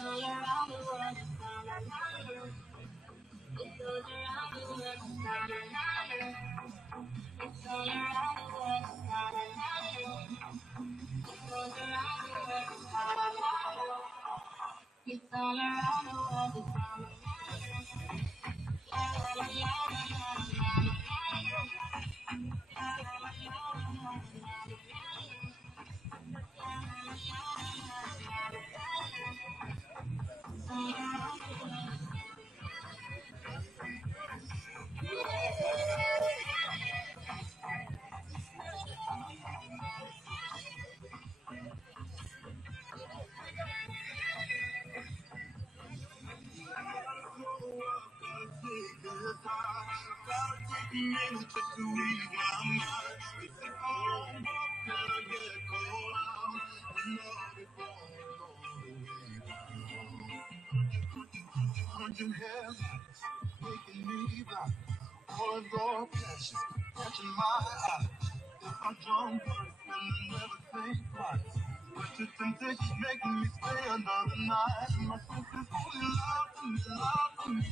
all around the world. It goes around the world. It's all around the world. It goes around the world. It's all around the world. Hundred hairs making me black. All of your passion catching my eye. If I jump first, then I never think twice. But your temptation's making me stay another night. My senses only love to me, love to me.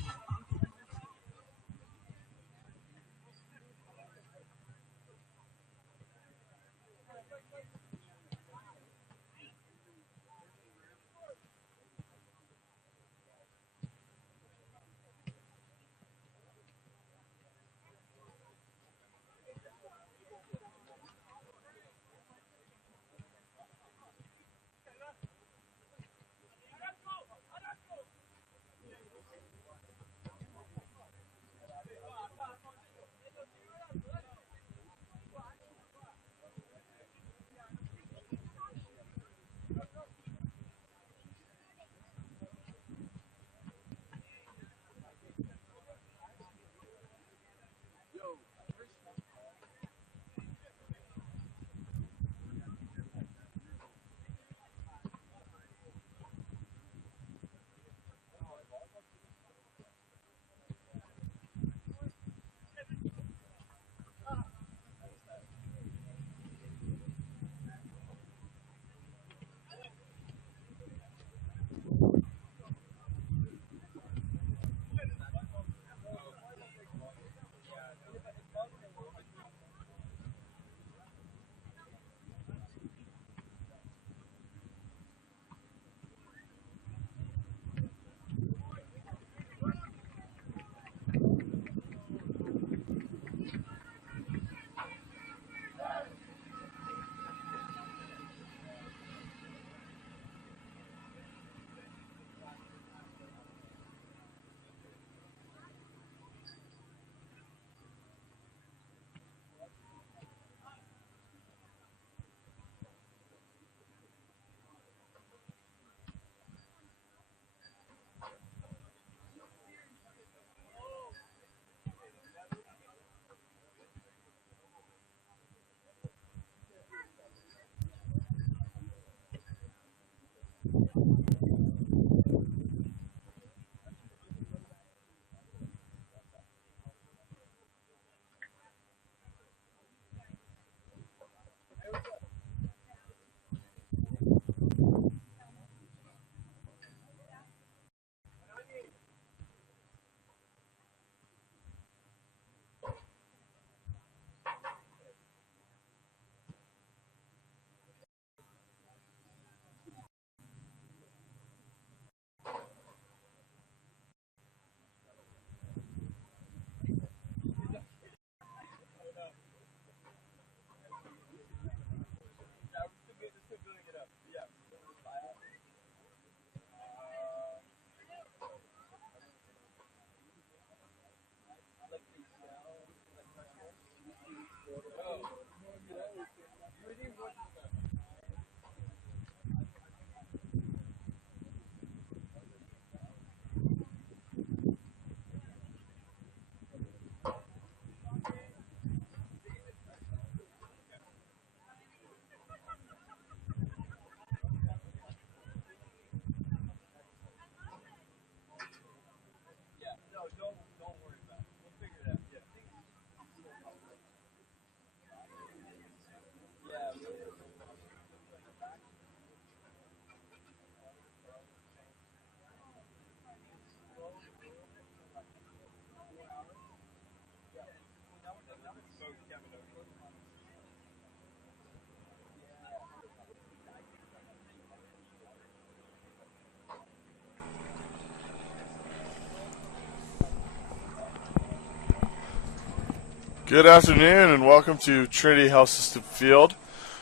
Good afternoon and welcome to Trinity Health System Field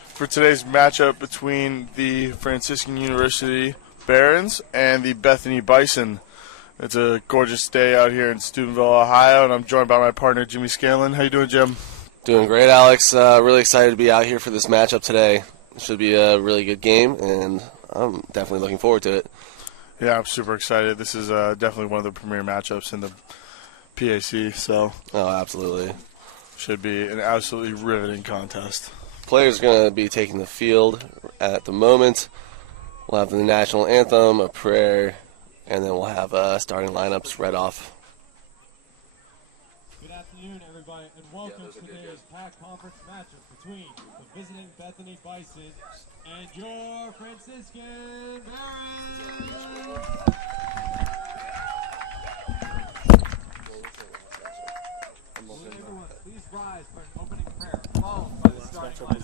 for today's matchup between the Franciscan University Barons and the Bethany Bison. It's a gorgeous day out here in Steubenville, Ohio, and I'm joined by my partner, Jimmy Scanlon. How you doing, Jim? Doing great, Alex. Really excited to be out here for this matchup today. It should be a really good game, and I'm definitely looking forward to it. Yeah, I'm super excited. This is definitely one of the premier matchups in the PAC, so Oh, absolutely. should be an absolutely riveting contest. Players are going to be taking the field at the moment. We'll have the national anthem, a prayer, and then we'll have starting lineups read off. Good afternoon, everybody, and welcome to today's PAC conference matchup between the visiting Bethany Bison and your Franciscan Barons. Will everyone please rise for an opening prayer, followed by the starting lineup.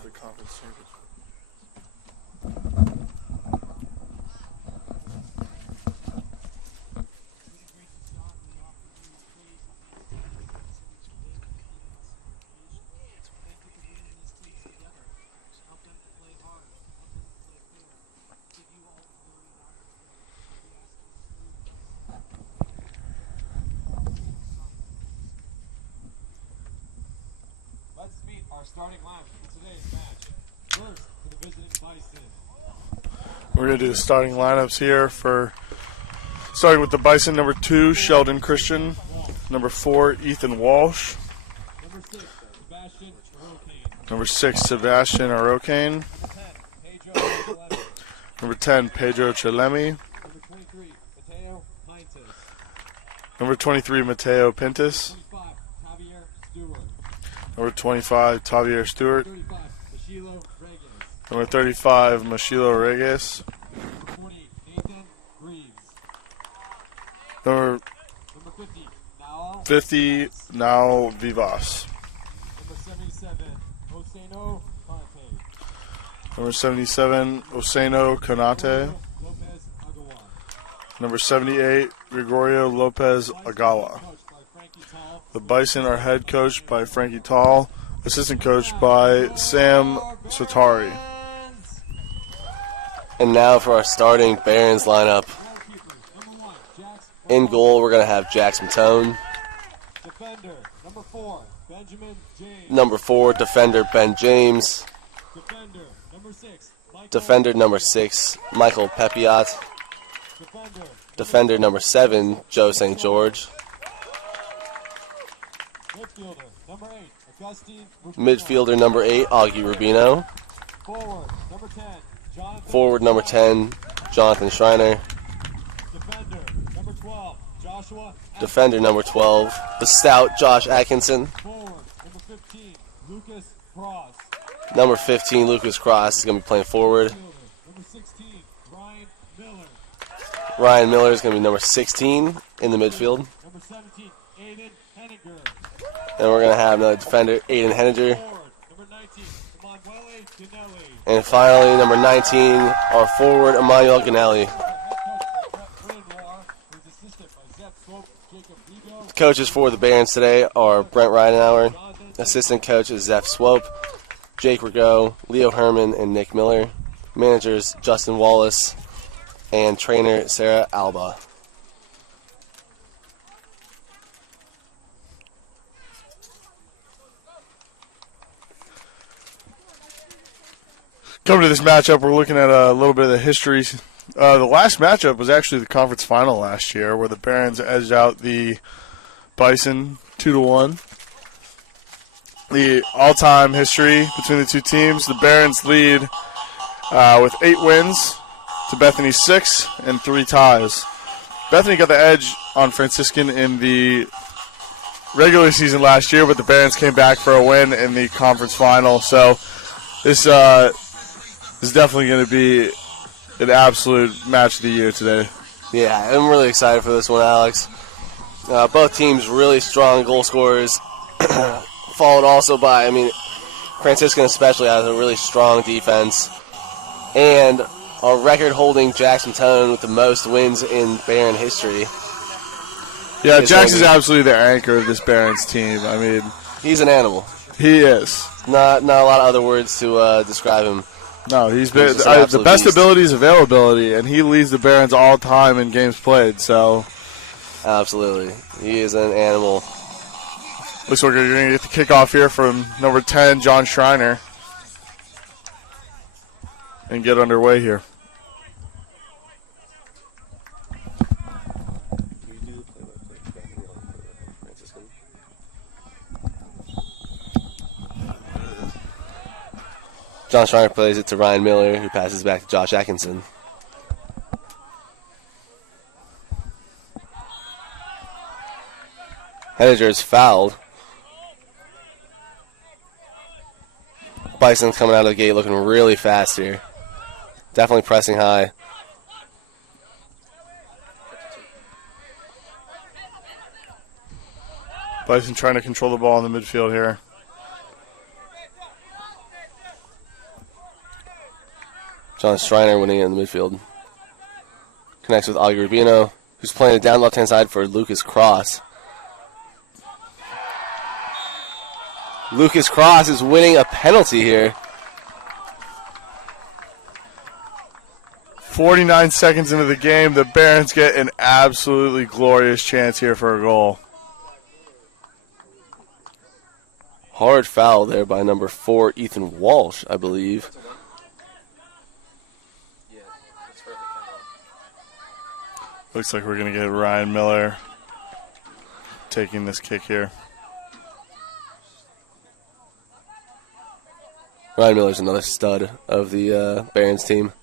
Let's meet our starting lineup for today's match. First, for the visiting Bison. We're going to do the starting lineups here starting with the Bison. Number 2, Sheldon Christian. Number 4, Ethan Walsh. Number 6, Sebastian Arocane. Number 6, Sebastian Arocane. Number 10, Pedro Chalemi. Number 23, Mateo Pintus. Number 25, Tavier Stewart. 35, Mashilo Regas. Number 35, Mashilo Regas. 40, Nathan Reeves. Number 50, Nao Vivas. Number 77, Oseno Conte. Number 77, Oseno Konate. Lopez Agawa. Number 78, Gregorio Lopez Agawa. Coached by Frankie Tall. The Bison are head coached by Frankie Tall, assistant coached by Sam Sotari. And now for our starting Barons lineup. Number 1, Jax. In goal, we're going to have Jax Matone. Defender, number 4, Benjamin James. Number 4, defender Ben James. Defender, number 6, Michael. Defender number 6, Michael Pepiot. Defender, Defender number 7, Joe St. George. midfielder, number 8, Augustine. Rubino. Midfielder number 8, Augie Rubino. Forward, number 10, Jonathan. Forward number 10, Jonathan Schreiner. Defender, number 12, Joshua. Defender number 12, the stout Josh Atkinson. Forward, number 15, Lucas Cross. Number 15, Lucas Cross, is going to be playing forward. Fielder, number 16, Ryan Miller. Ryan Miller is going to be number 16 in the midfield. Number 17, Aidan Henninger. And we're going to have another defender, Aidan Henninger. Forward, number 19, Emanuele Ganelli. And finally, number 19, our forward, Emmanuel Ganelli. Coaches for the Barons today are Brent Ridenauer. Assistant coach is Zeph Swope, Jake Rigaud, Leo Herman, and Nick Miller. Managers Justin Wallace and trainer Sarah Alba. Coming to this matchup, we're looking at a little bit of the history. The last matchup was actually the conference final last year, where the Barons edged out the Bison 2-1. The all-time history between the two teams: the Barons lead with 8 wins to Bethany's 6 and 3 ties. Bethany got the edge on Franciscan in the regular season last year, but the Barons came back for a win in the conference final. So this is definitely going to be an absolute match of the year today. Yeah, I'm really excited for this one, Alex. Both teams really strong goal scorers, followed also by, Franciscan especially has a really strong defense. And our record-holding Jackson Tone with the most wins in Baron history. Yeah, Jackson's absolutely the anchor of this Barons team. He's an animal. He is. Not a lot of other words to describe him. No, he's just an the absolute best beast. ability is availability, and he leads the Barons all time in games played. So Absolutely. He is an animal. looks like we're going to get the kickoff here from number 10, John Schreiner, and get underway here. John Schreiner plays it to Ryan Miller, who passes back to Josh Atkinson. Henninger is fouled. Bison's coming out of the gate looking really fast here. Definitely pressing high. Bison trying to control the ball in the midfield here. John Schreiner winning it in the midfield. Connects with Augie Rubino, who's playing it down left-hand side for Lucas Cross. Lucas Cross is winning a penalty here. 49 seconds into the game, the Barons get an absolutely glorious chance here for a goal. Hard foul there by number 4, Ethan Walsh, I believe. Looks like we're going to get Ryan Miller taking this kick here. Ryan Miller's another stud of the Barons team.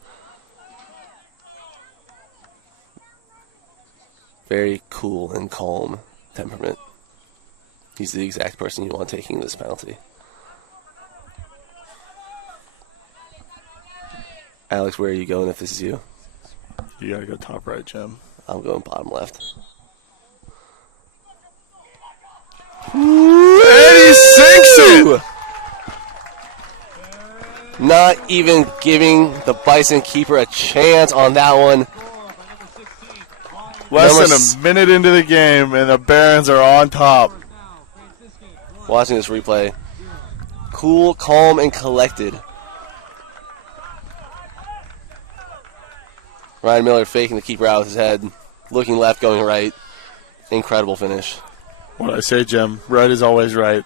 Very cool and calm temperament. He's the exact person you want taking this penalty. Alex, where are you going if this is you? You got to go top right, Jim. I'm going bottom left. And he sinks it! Not even giving the Bison keeper a chance on that one. Less than a minute into the game, and the Barons are on top. Watching this replay. Cool, calm, and collected. Ryan Miller faking the keeper out with his head. Looking left, going right. Incredible finish. What I say, Jim? Right is always right.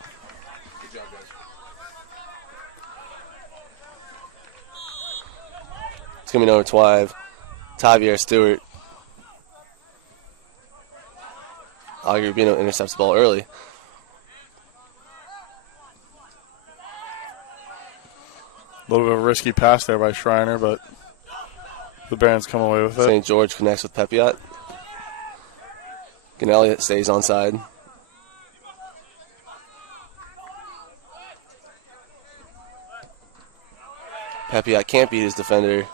It's going to be number 12, Tavier Stewart. Augie Rubino intercepts the ball early. A little bit of a risky pass there by Schreiner, but the Barons come away with it. St. George connects with Pepiot. Ganelli stays onside. Pepiot can't beat his defender.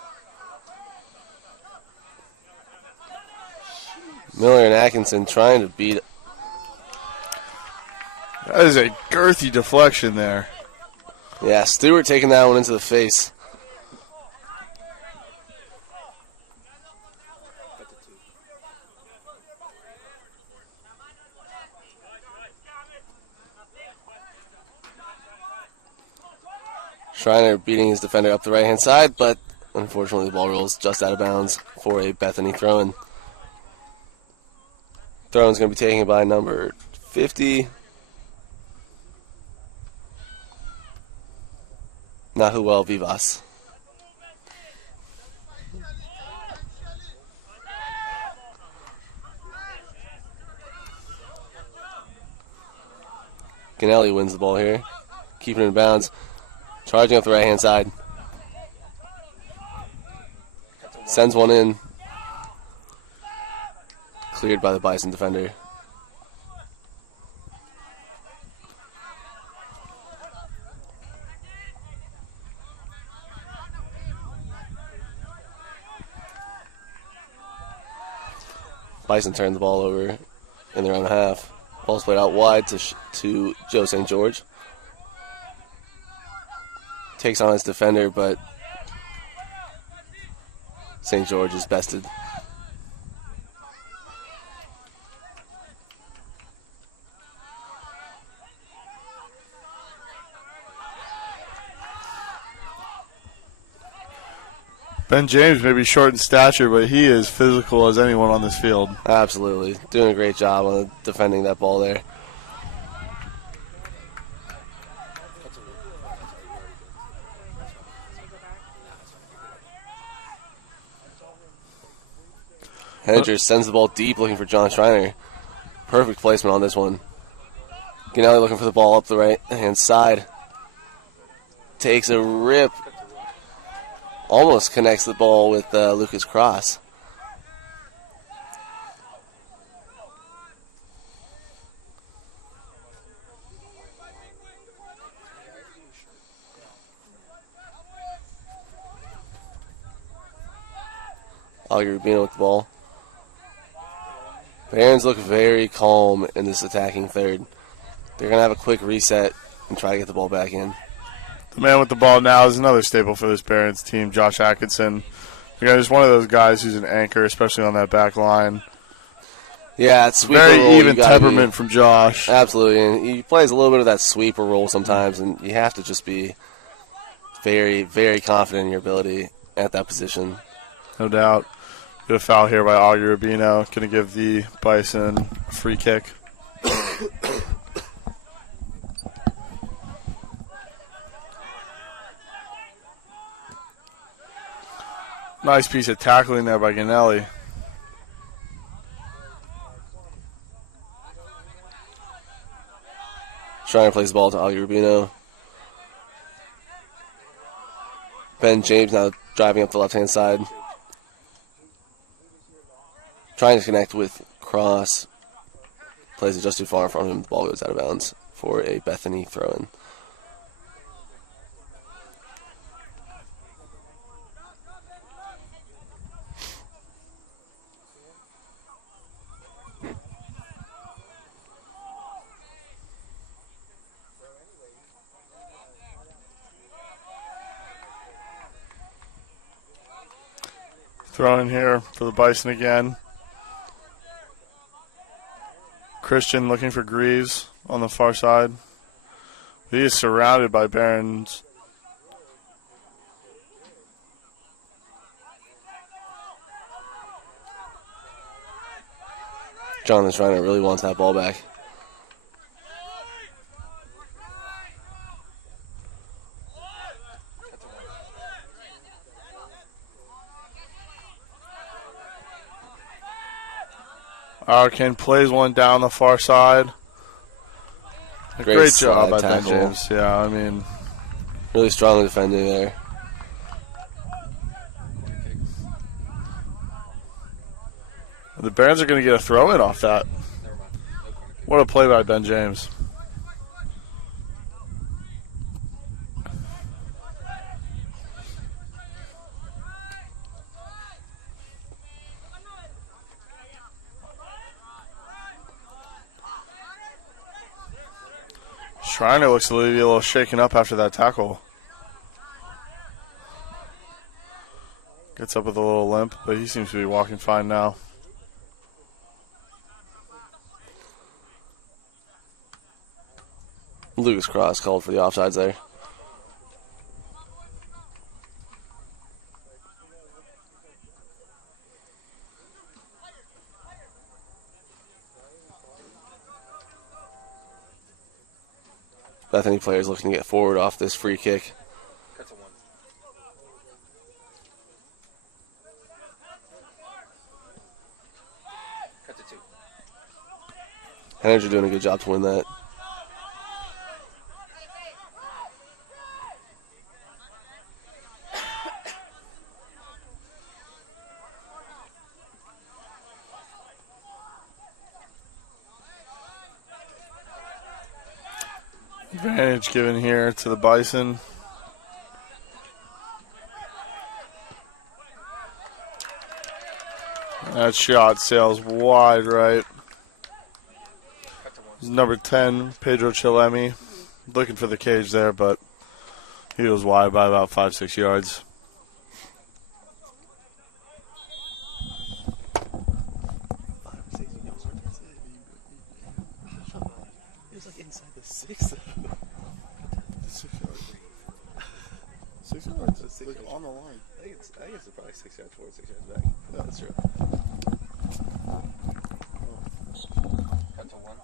Miller and Atkinson trying to beat. That is a girthy deflection there. Yeah, Stewart taking that one into the face. Schreiner beating his defender up the right-hand side, but unfortunately the ball rolls just out of bounds for a Bethany throw-in. Throw-in's going to be taken by number 50. Nahuel Vivas. Ganelli wins the ball here, keeping it in bounds. Charging up the right-hand side. Sends one in. Cleared by the Bison defender. Bison turned the ball over in their own half. Ball's played out wide to Joe St. George. Takes on his defender, but St. George is bested. Ben James may be short in stature, but he is physical as anyone on this field. Absolutely. Doing a great job on defending that ball there. Henninger sends the ball deep looking for John Schreiner. Perfect placement on this one. Ganelli looking for the ball up the right-hand side. Takes a rip. Almost connects the ball with Lucas Cross. Augie Rubino with the ball. Barons look very calm in this attacking third. They're going to have a quick reset and try to get the ball back in. The man with the ball now is another staple for this Barons team, Josh Atkinson. Just one of those guys who's an anchor, especially on that back line. Yeah, it's very even temperament from Josh. Absolutely, and he plays a little bit of that sweeper role sometimes, and you have to just be very, very confident in your ability at that position. No doubt. Get a foul here by Augie Rubino. Going to give the Bison a free kick. Nice piece of tackling there by Ganelli. Schreiner plays the ball to Augie Rubino. Ben James now driving up the left-hand side. Trying to connect with Cross. Plays it just too far in front of him. The ball goes out of bounds for a Bethany throw-in. Throw in here for the Bison again. Christian looking for Greaves on the far side. He is surrounded by Barons. Jonathan Schreiner really wants that ball back. Arkin plays one down the far side. Great job by Ben tackle. James. Yeah, I mean, really strong defending there. the Barons are going to get a throw in off that. What a play by Ben James. Schreiner looks to be a little shaken up after that tackle. Gets up with a little limp, but he seems to be walking fine now. Lucas Cross called for the offsides there. Bethany players looking to get forward off this free kick. Henninger doing a good job to win that. Advantage given here to the Bison. That shot sails wide right. Number 10, Pedro Chilemi, looking for the cage there, but he was wide by about 5-6 yards. It was like inside the 6. 6 yards. 6 yards. It's like on the line. I think it's I guess it's probably 6 yards forward, 6 yards back. No, that's true. Cut to 1.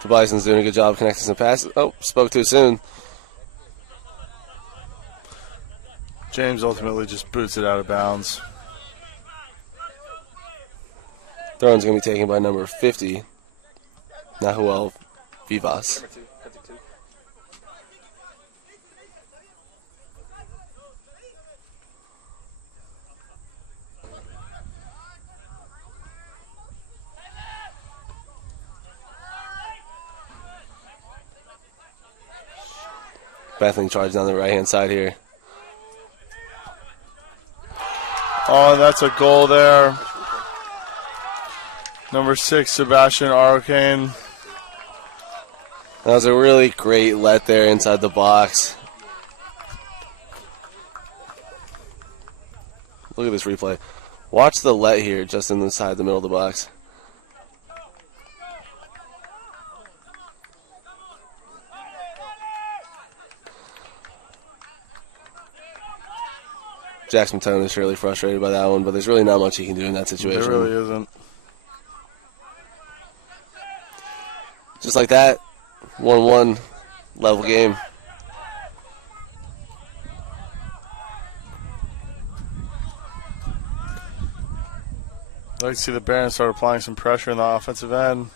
Tobiason's doing a good job connecting some passes. Oh, spoke too soon. James ultimately just boots it out of bounds. Throw-in's going to be taken by number 50, Nahuel Vivas. Number 2. Cut to 2. Bethany charging down the right-hand side here. Oh, that's a goal there. Number 6, Sebastian Arcane. That was a really great let there inside the box. Look at this replay. Watch the let here just inside the middle of the box. Jackson Tone is really frustrated by that one, but there's really not much he can do in that situation. There really isn't. Just like that, 1-1 level game. I'd like to see the Barons start applying some pressure in the offensive end.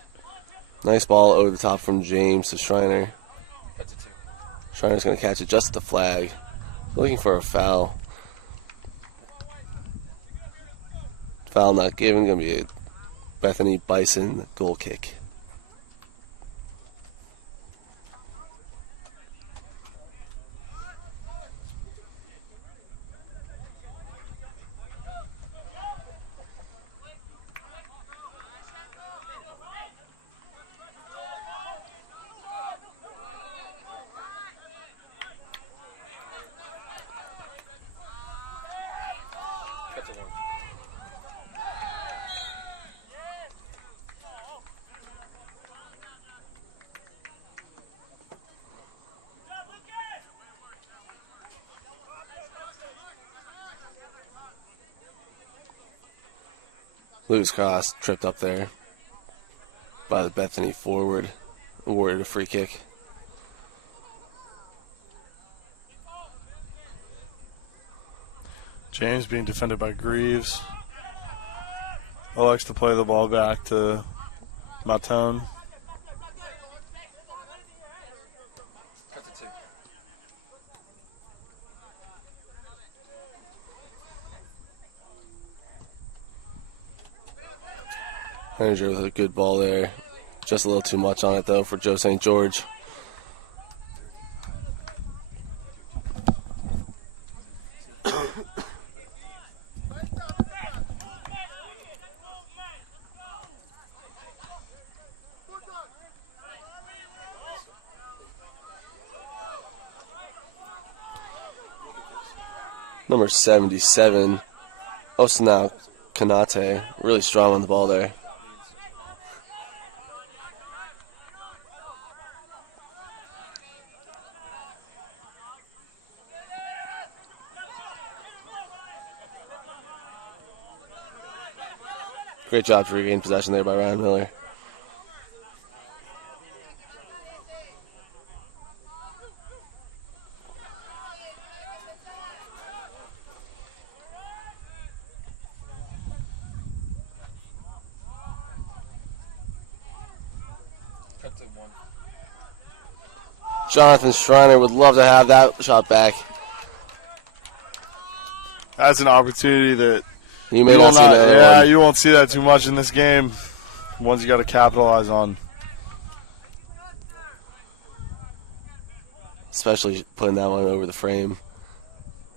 Nice ball over the top from James to Schreiner. Cut to 2. Schreiner's going to catch it just at the flag. Looking for a foul. Foul not given. Going to be a Bethany Bison goal kick. Cut to 1. Loose cross tripped up there by the Bethany forward. Awarded a free kick. James being defended by Greaves. Likes to play the ball back to Matone. Cut to 2. Manager with a good ball there. Just a little too much on it, though, for Joe St. George. Number 77, Osana Kanate, really strong on the ball there. Great job to regain possession there by Ryan Miller. Cut to 1. Jonathan Schreiner would love to have that shot back. That's an opportunity that You may not see another one. you won't see that too much in this game. Ones you got to capitalize on. Especially putting that one over the frame.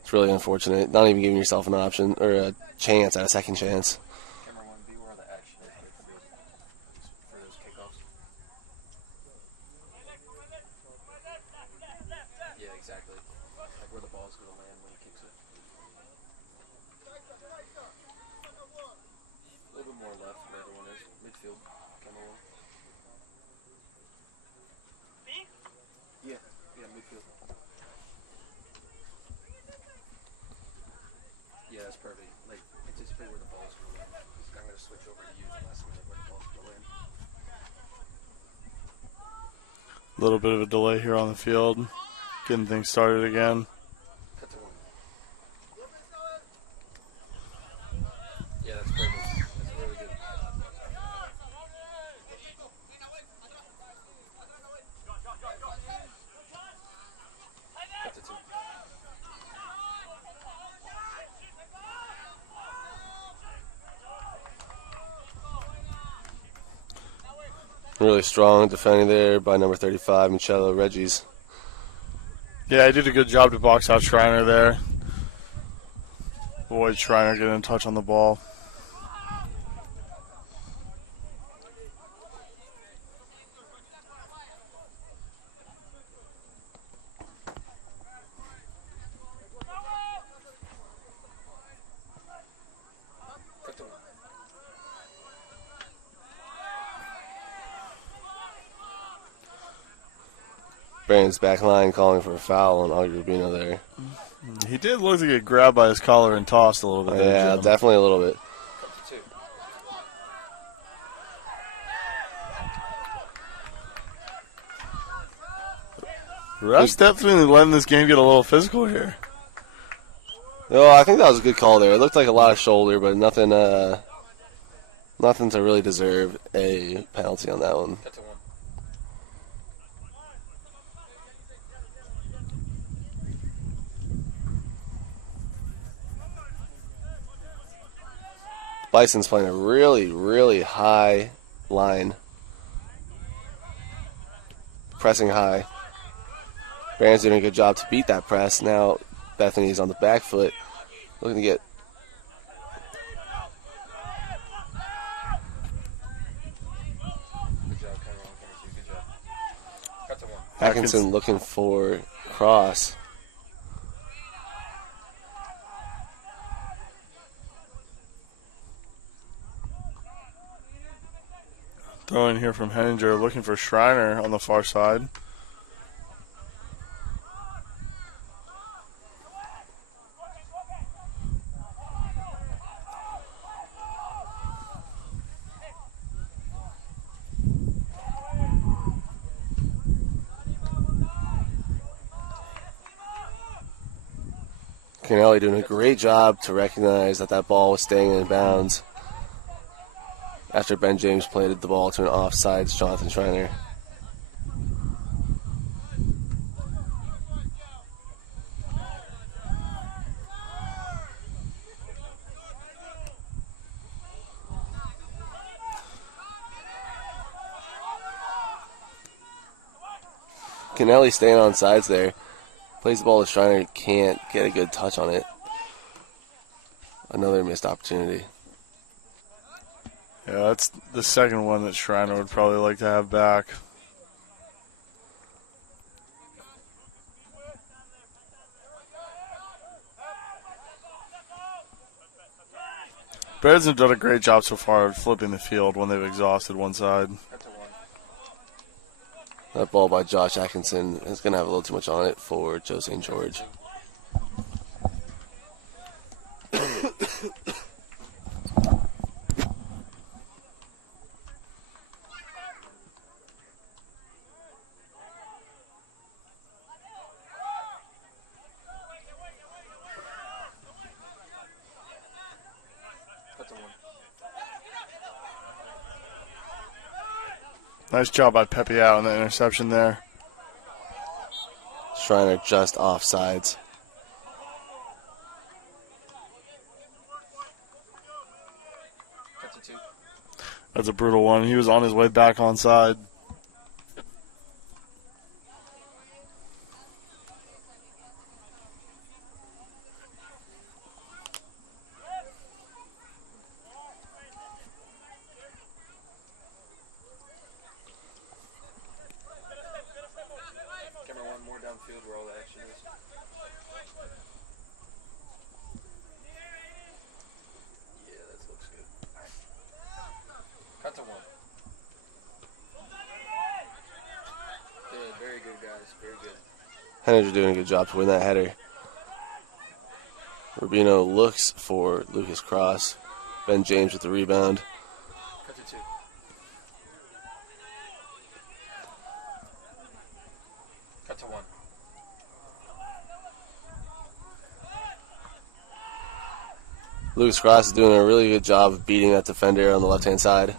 It's really unfortunate. Not even giving yourself an option or a chance at a second chance. Camera 1, be where the action is for those kickoffs. Yeah, exactly. Like where the ball's going to land when he kicks it. A little A little bit of a delay here on the field. Getting things started again. Yeah, that's perfect. That's really good. Cut to 2. Really strong defending there by number 35, Michelo Regis. Yeah, he did a good job to box out Schreiner there. Avoid Schreiner getting a touch on the ball. Brandon's back line calling for a foul on Augie Rubino there. He did look to get grabbed by his collar and tossed a little bit. Yeah, definitely a little bit. Refs definitely letting this game get a little physical here. No, I think that was a good call there. It looked like a lot of shoulder, but nothing to really deserve a penalty on that one. Bison's playing a really, really high line. Pressing high. Brandon's doing a good job to beat that press. Now Bethany's on the back foot. Looking to get... Atkinson looking for cross. Throw in here from Henninger, looking for Schreiner on the far side. Canelli doing a great job to recognize that ball was staying in bounds after Ben James played the ball to an offsides Jonathan Schreiner. Canelli staying on sides there. Plays the ball to Schreiner, can't get a good touch on it. Another missed opportunity. Yeah, that's the second one that Schreiner would probably like to have back. Bears have done a great job so far of flipping the field when they've exhausted one side. That ball by Josh Atkinson is going to have a little too much on it for Joe St. George. Nice job by Pepe out on the interception there. Schreiner just offsides. That's a brutal one. He was on his way back onside. Henninger doing a good job to win that header. Rubino looks for Lucas Cross. Ben James with the rebound. Lucas Cross is doing a really good job of beating that defender on the left-hand side.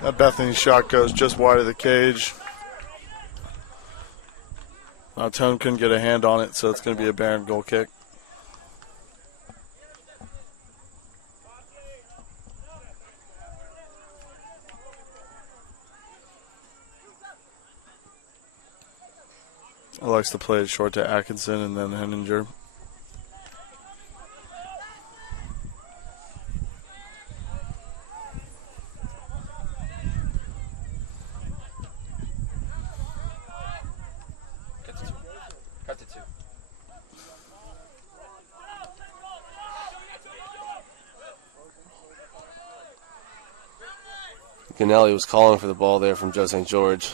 That Bethany shot goes just wide of the cage. Tone couldn't get a hand on it, so it's going to be a Barron goal kick. I likes to play it short to Atkinson and then Henninger. Ganelli was calling for the ball there from Joe St. George.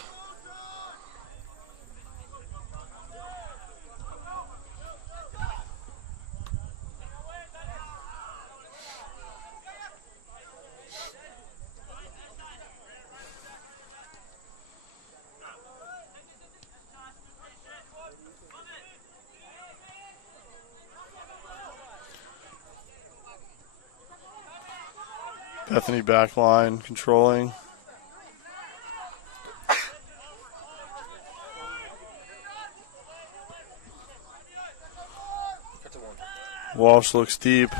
Bethany back line controlling. Walsh looks deep.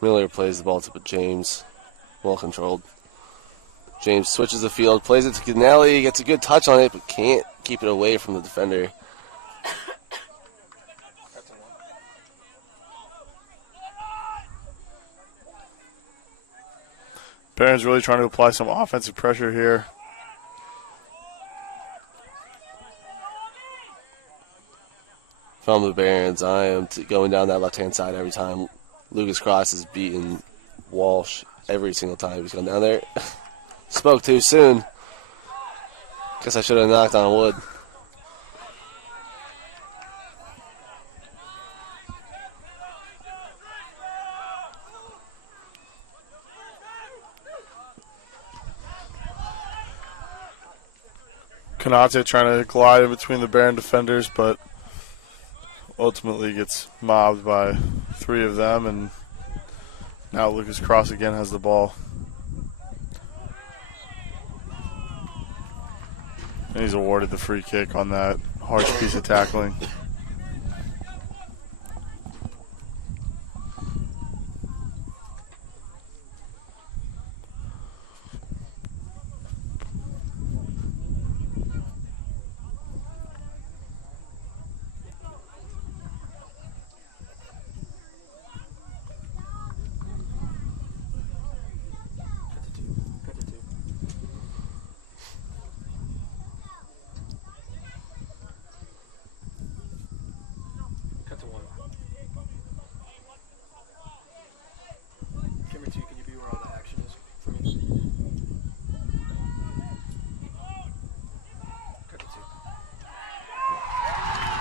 Miller plays the ball to James. Well controlled. James switches the field, plays it to Ganelli, gets a good touch on it, but can't keep it away from the defender. Barron's really trying to apply some offensive pressure here. From the Barons, I am going down that left-hand side every time. Lucas Cross is beating Walsh every single time he's going down there. Spoke too soon. Guess I should have knocked on wood. Kanate trying to glide in between the Barron defenders, but ultimately gets mobbed by three of them, and now Lucas Cross again has the ball. And he's awarded the free kick on that harsh piece of tackling.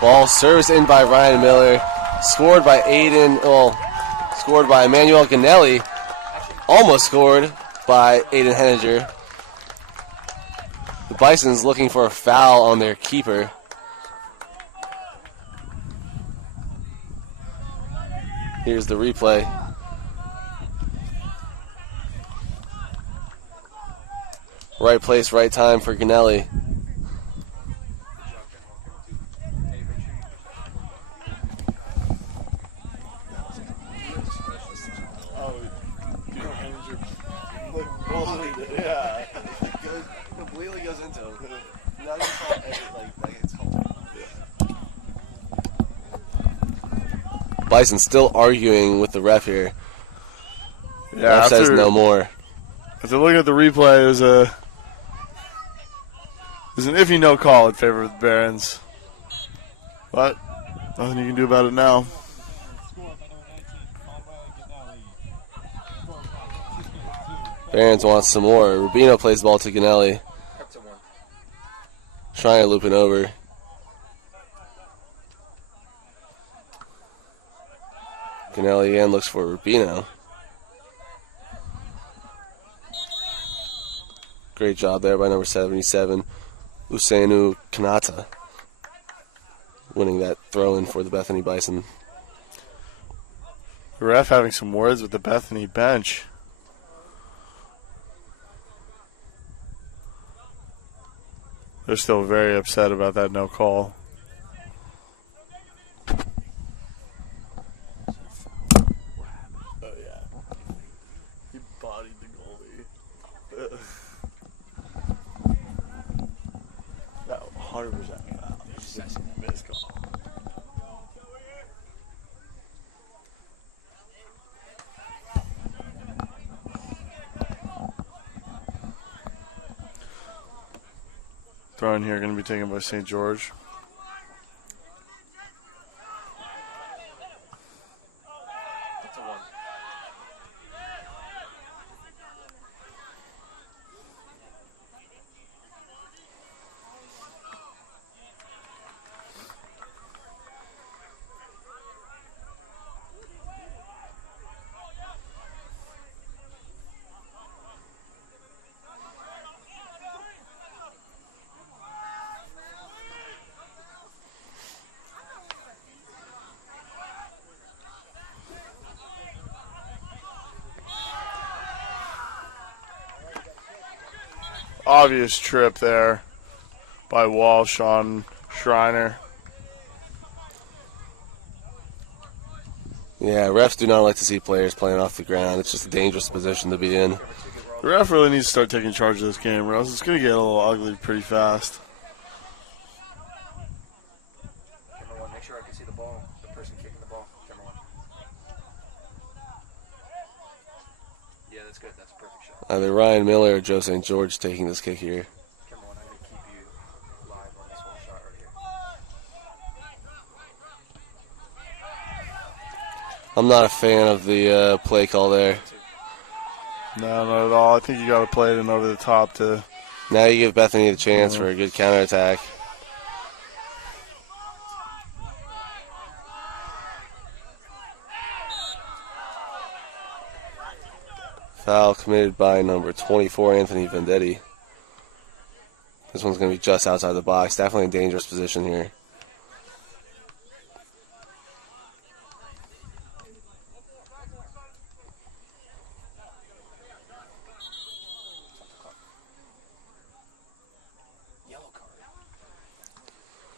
Ball serves in by Ryan Miller. Scored by scored by Emmanuel Ganelli. Almost scored by Aidan Henninger. The Bison's looking for a foul on their keeper. Here's the replay. Right place, right time for Ganelli. Bison still arguing with the ref here. Yeah, Ref says no more. After looking at the replay, it was a There's an iffy no call in favor of the Barons. But nothing you can do about it now. Barons wants some more. Rubino plays the ball to Ganelli. Trying to loop it over. Ganelli again looks for Rubino. Great job there by number 77, Usainu Kanata, winning that throw-in for the Bethany Bison. The ref having some words with the Bethany bench. They're still very upset about that no call. Oh, yeah. He bodied the goalie. That 100% foul. Missed call. Throw in here going to be taken by St. George. Obvious trip there by Walsh on Schreiner. Yeah, refs do not like to see players playing off the ground. It's just a dangerous position to be in. The ref really needs to start taking charge of this game, or else it's going to get a little ugly pretty fast. Camera 1, make sure I can see the ball. The person kicking the ball. Camera 1. Yeah, that's good. That's a perfect shot. Either Ryan Miller or Joe St. George taking this kick here. Camera 1, I'm going to keep you live on this whole shot right here. I'm not a fan of the play call there. No, not at all. I think you got to play it in over the top to. Now you give Bethany the chance for a good counterattack. Foul committed by number 24, Anthony Vendetti. This one's going to be just outside the box. Definitely a dangerous position here.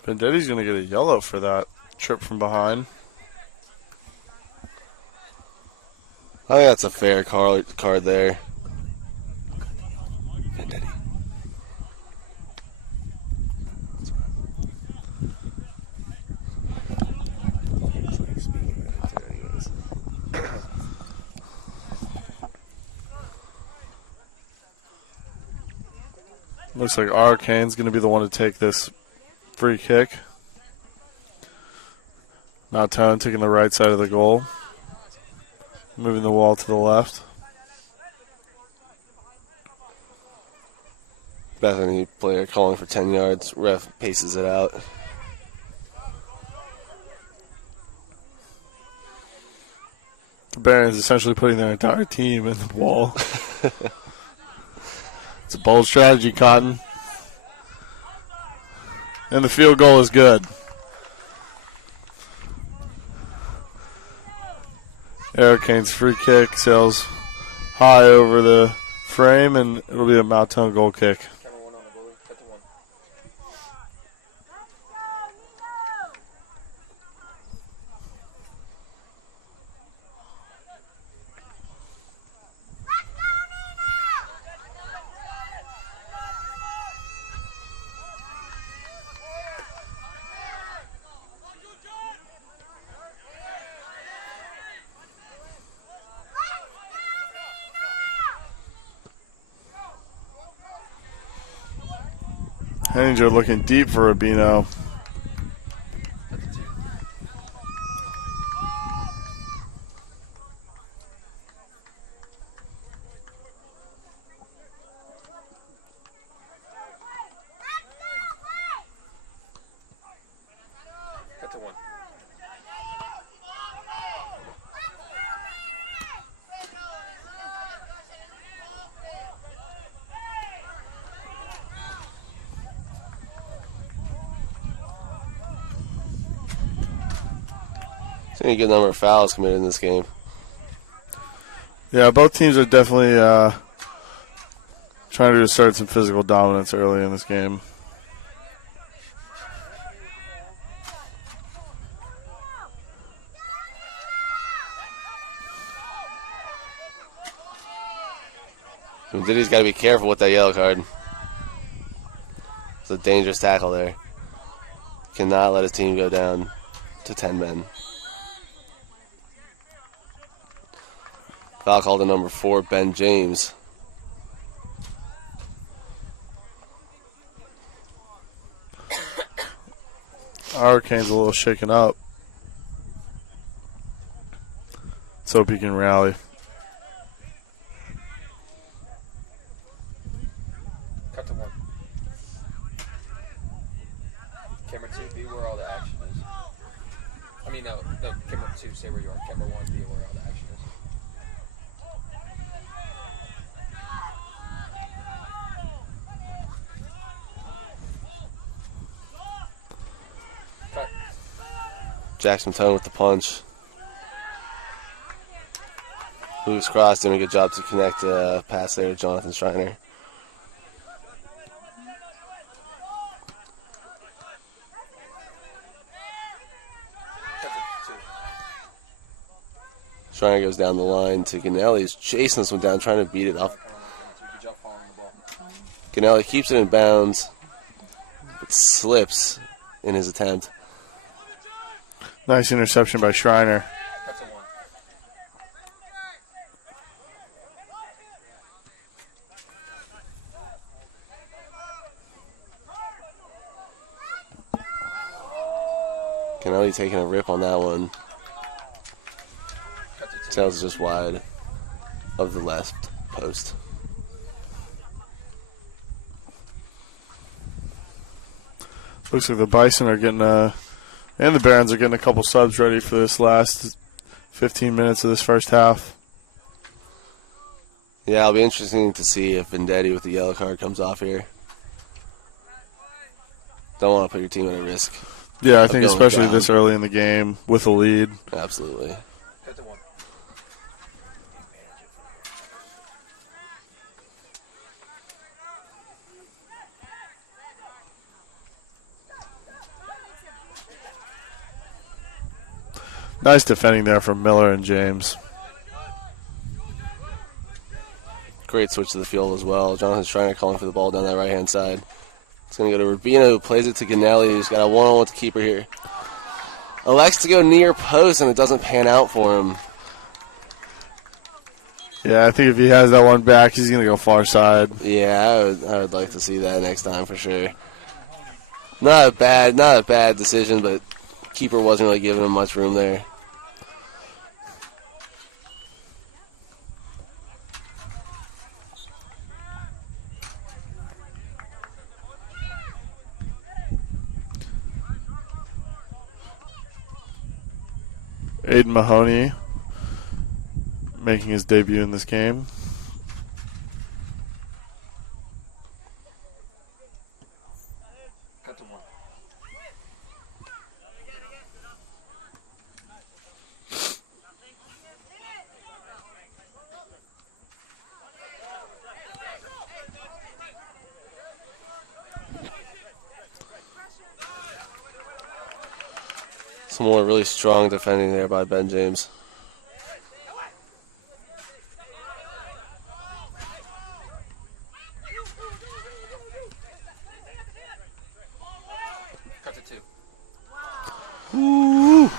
Vendetti's going to get a yellow for that trip from behind. I think that's a fair card there. Vendetti. Looks like Arcane's going to be the one to take this free kick. Maltone taking the right side of the goal. Moving the wall to the left. Bethany player calling for 10 yards. Ref paces it out. The Barons essentially putting their entire team in the wall. It's a bold strategy, Cotton. And the field goal is good. Hurricanes free kick sails high over the frame, and it'll be a Maltone goal kick. Camera 1 on the goalie. Hit the 1. Henninger looking deep for Rubino. Cut to 1. Seeing a good number of fouls committed in this game. Yeah, both teams are definitely trying to assert some physical dominance early in this game. Diddy's got to be careful with that yellow card. It's a dangerous tackle there. Cannot let his team go down to 10 men. Foul called to number 4, Ben James. Hurricane's a little shaken up. Let's hope he can rally. Cut to 1. Camera 2, be where all the action is. I mean, no, camera 2, say where you are. Camera 1, be where all the action is. Cut. Jackson Tone with the punch. Moves cross, doing a good job to connect the pass there to Jonathan Schreiner. Cut to 2. Schreiner goes down the line to Ganelli. He's chasing this one down, trying to beat it off. Good job following the ball. Ganelli keeps it in bounds, but slips in his attempt. Nice interception by Schreiner. Cut to 1. Ganelli taking a rip on that one. Cut to 2. Tails just wide of the left post. Looks like the Bison are getting and the Barons are getting a couple subs ready for this last 15 minutes of this first half. Yeah, it'll be interesting to see if Vendetti with the yellow card comes off here. Don't want to put your team at a risk. Yeah, I think going especially down. this early in the game with a lead. Absolutely. Cut to 1. Nice defending there from Miller and James. Great switch to the field as well. Jonathan Schreiner calling for the ball down that right-hand side. It's going to go to Rubino, who plays it to Ganelli, who's got a one-on-one with the keeper here. Elects to go near post, and it doesn't pan out for him. Yeah, I think if he has that one back, he's going to go far side. Yeah, I would like to see that next time for sure. Not a bad decision, but keeper wasn't really giving him much room there. Aidan Mahoney making his debut in this game. Cut to 1. Some more really strong defending there by Ben James. Cut to 2. Ooh.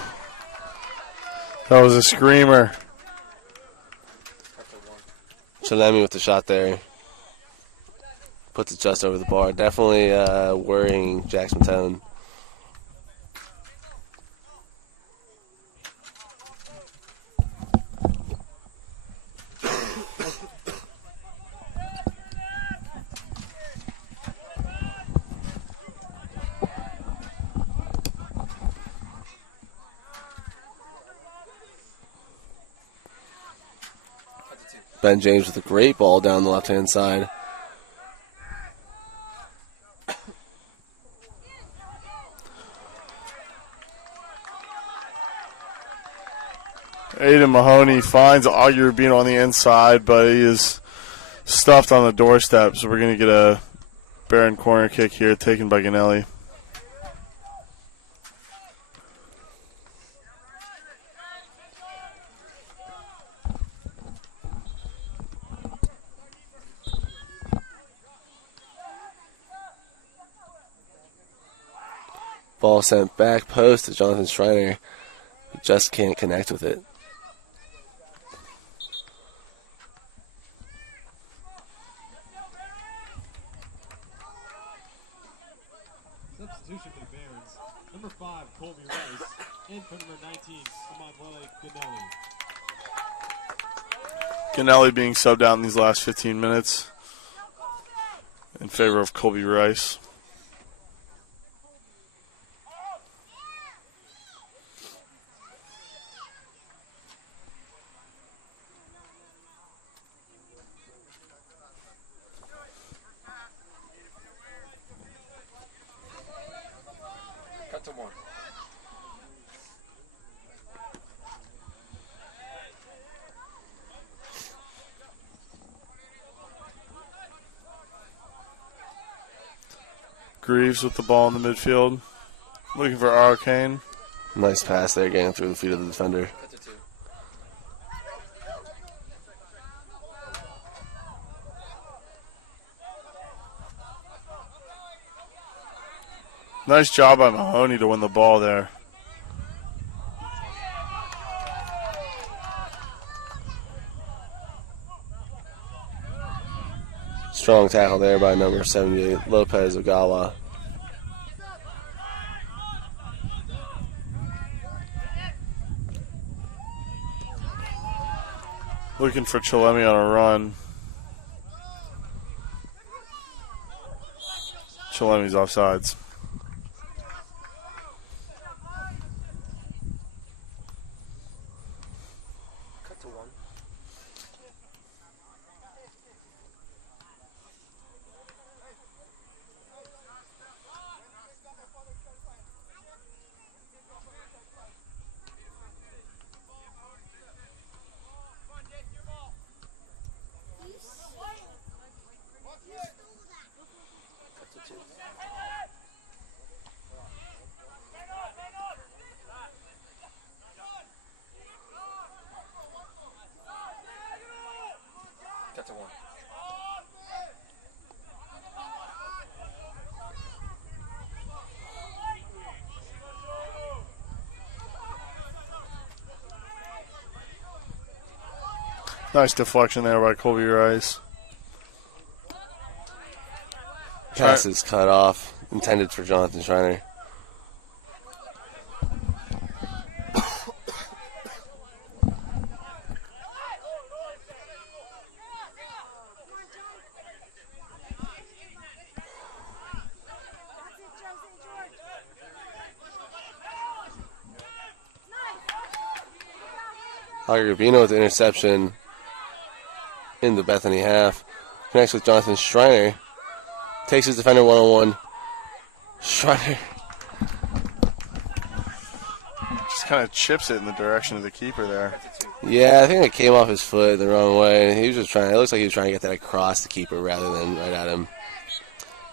That was a screamer. Cut to 1. Chalemi with the shot there. puts it just over the bar. Definitely worrying Jackson Town. Ben James with a great ball down the left-hand side. Aidan Mahoney finds Augur being on the inside, but he is stuffed on the doorstep, so we're going to get a Barron corner kick here taken by Ganelli. Ball sent back post to Jonathan Schreiner, who just can't connect with it. Substitution for the Barons. Number 5, Colby Rice. In for number 19, Emanuele Ganelli. Ganelli being subbed out in these last 15 minutes in favor of Colby Rice. Cut to 1. Greaves with the ball in the midfield. Looking for Arcane. Nice pass there, getting through the feet of the defender. Cut to 2. Nice job by Mahoney to win the ball there. Strong tackle there by number 78, Lopez Ogawa. Looking for Chalemi on a run. Chalemi's offsides. Cut to 1. Cut to 2. Cut to 1. Nice deflection there by Colby Rice. Pass is cut off, intended for Jonathan Schreiner. Rubino with the interception in the Bethany half. Connects with Jonathan Schreiner. Takes his defender one-on-one. Schreiner. Just kind of chips it in the direction of the keeper there. Yeah, I think it came off his foot the wrong way. He was just trying. It looks like he was trying to get that across the keeper rather than right at him.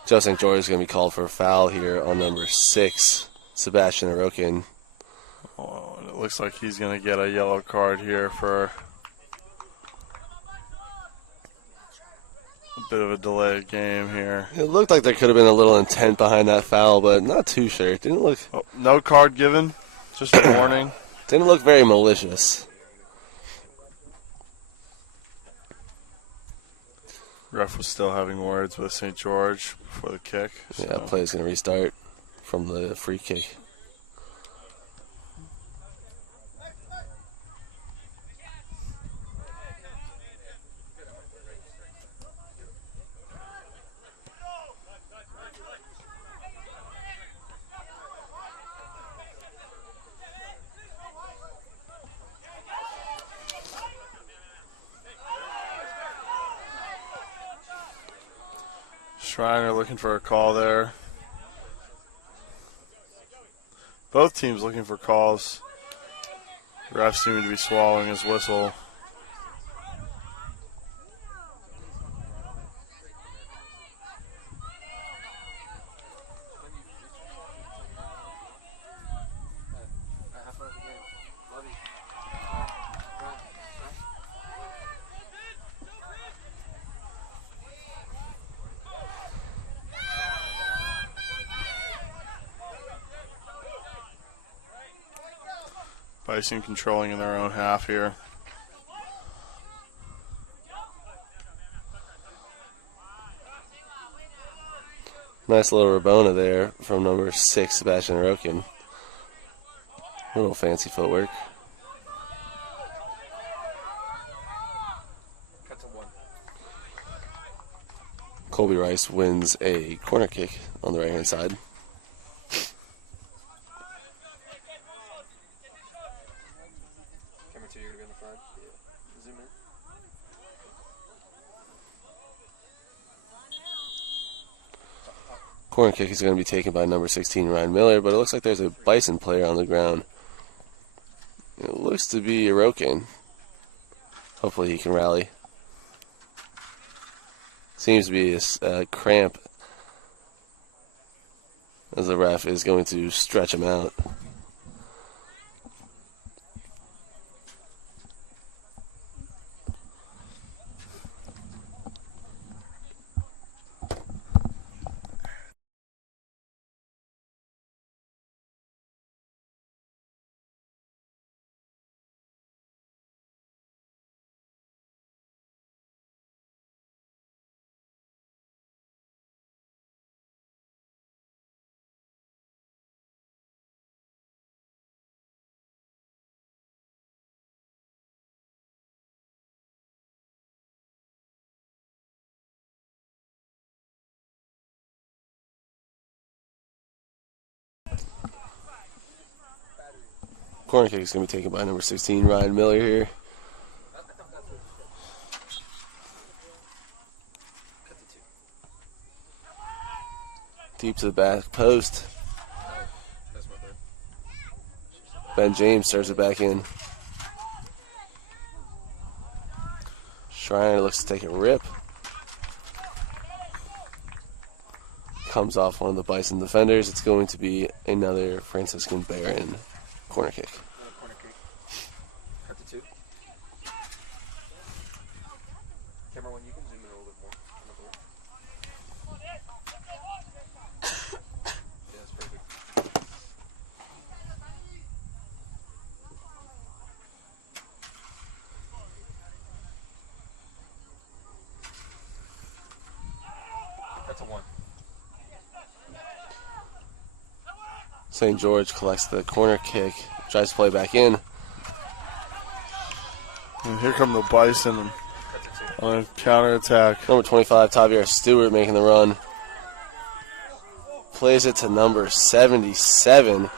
Joe St. George is going to be called for a foul here on number 6, Sebastian Arokin. Oh, and it looks like he's going to get a yellow card here for a bit of a delayed game here. It looked like there could have been a little intent behind that foul, but not too sure. It didn't look. Oh, no card given, just a warning. Didn't look very malicious. Ref was still having words with St. George before the kick. So. Yeah, play is going to restart from the free kick. Schreiner looking for a call there. Both teams looking for calls. Ref seeming to be swallowing his whistle. Bison controlling in their own half here. Nice little Rabona there from number 6, Sebastian Rokin. A little fancy footwork. Cut to 1. Colby Rice wins a corner kick on the right-hand side. Camera 2, you're going to be on the front. Yeah. Zoom in. Corner kick is going to be taken by number 16, Ryan Miller, but it looks like there's a Bison player on the ground. It looks to be Rokin. Hopefully he can rally. Seems to be a cramp as the ref is going to stretch him out. Corner kick is going to be taken by number 16, Ryan Miller here. Deep to the back post. That's my third. Ben James serves it back in. Schreiner looks to take a rip. Comes off one of the Bison defenders. It's going to be another Franciscan Baron corner kick. Another corner kick. Cut to 2. Camera 1, you can zoom in a little bit more. Yeah, that's perfect. Cut to 1. St. George collects the corner kick, tries to play back in. And here come the Bison Cut to 2. on a counterattack. Number 25, Tavier Stewart making the run. Plays it to number 77,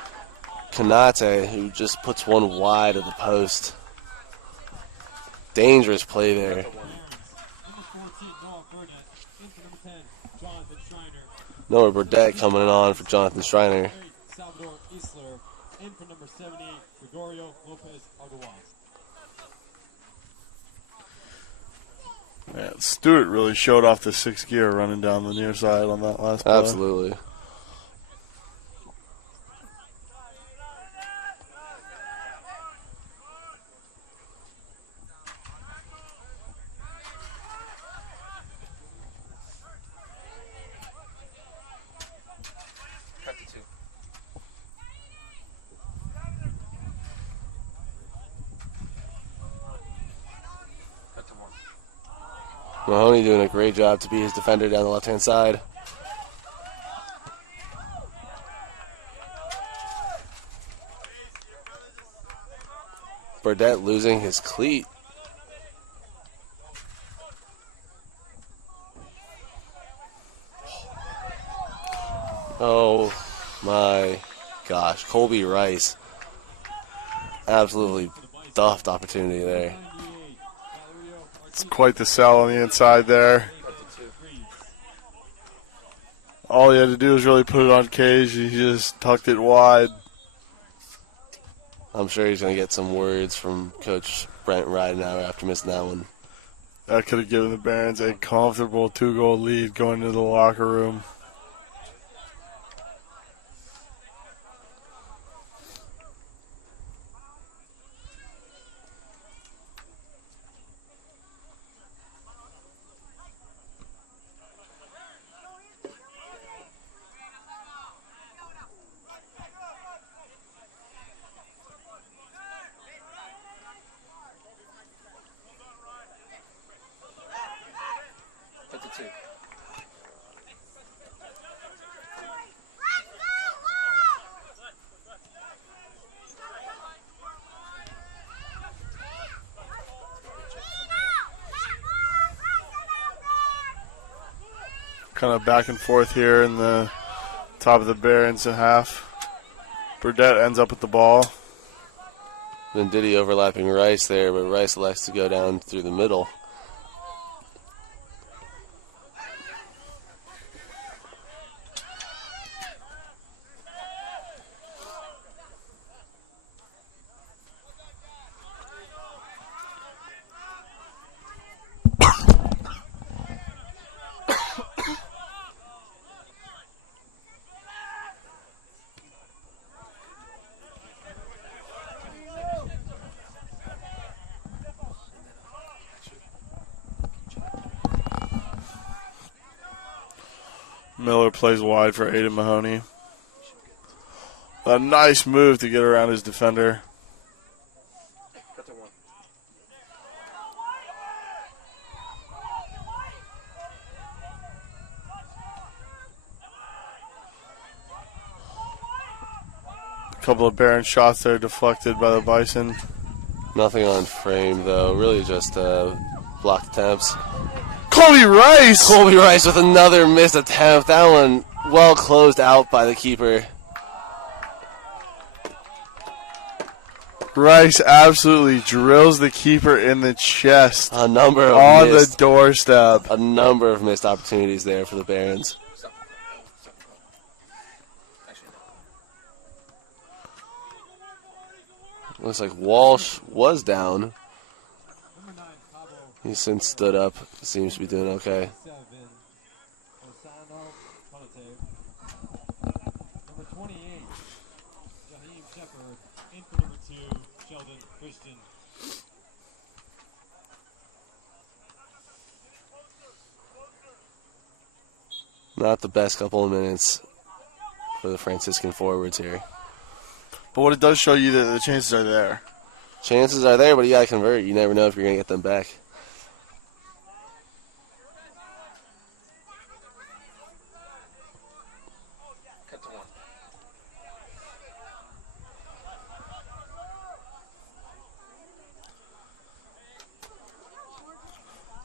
Kanate, who just puts one wide of the post. Dangerous play there. Noah Burdette coming on for Jonathan Schreiner. Salvador Isler in for number 78, Gregorio Lopez Aguas. Man, Stewart really showed off the 6th gear running down the near side on that last play. Absolutely. Cut to 2. Cut to 1. Mahoney doing a great job to be his defender down the left-hand side. Burdett losing his cleat. Oh my gosh. Colby Rice. Absolutely duffed opportunity there. It's quite the sell on the inside there. All he had to do was really put it on cage. He just tucked it wide. I'm sure he's going to get some words from Coach Brent Ridenauer after missing that one. That could have given the Barons a comfortable 2-goal lead going into the locker room. Kind of back and forth here in the top of the Barons half. Burdett ends up with the ball. Venditti overlapping Rice there, but Rice elects to go down through the middle. Miller plays wide for Aidan Mahoney. A nice move to get around his defender. A couple of Baron shots there deflected by the Bison. Nothing on frame, though. Really just blocked attempts. Colby Rice! Colby Rice with another missed attempt. That one well closed out by the keeper. Rice absolutely drills the keeper in the chest. A number of on missed, the doorstep. A number of missed opportunities there for the Barons. Looks like Walsh was down. He's since stood up. Seems to be doing okay. Number 28, Jaheim Shepard, in for number 2, Sheldon Christian. Not the best couple of minutes for the Franciscan forwards here. But what it does show you that the chances are there. Chances are there, but you got to convert. You never know if you're going to get them back.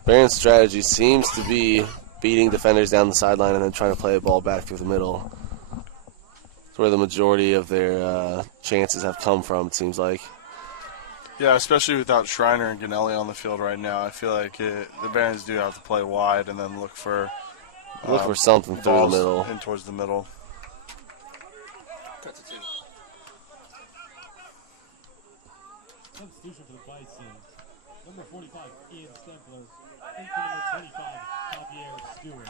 Barron's strategy seems to be beating defenders down the sideline and then trying to play the ball back through the middle. It's where the majority of their chances have come from, it seems like. Yeah, especially without Schreiner and Ganelli on the field right now. I feel like the Barons do have to play wide and then look for something through the middle. In towards the middle. Cut to 2. Substitution for the Bison. Number 45, Ian Stempler. In for number 25, Javier Stewart.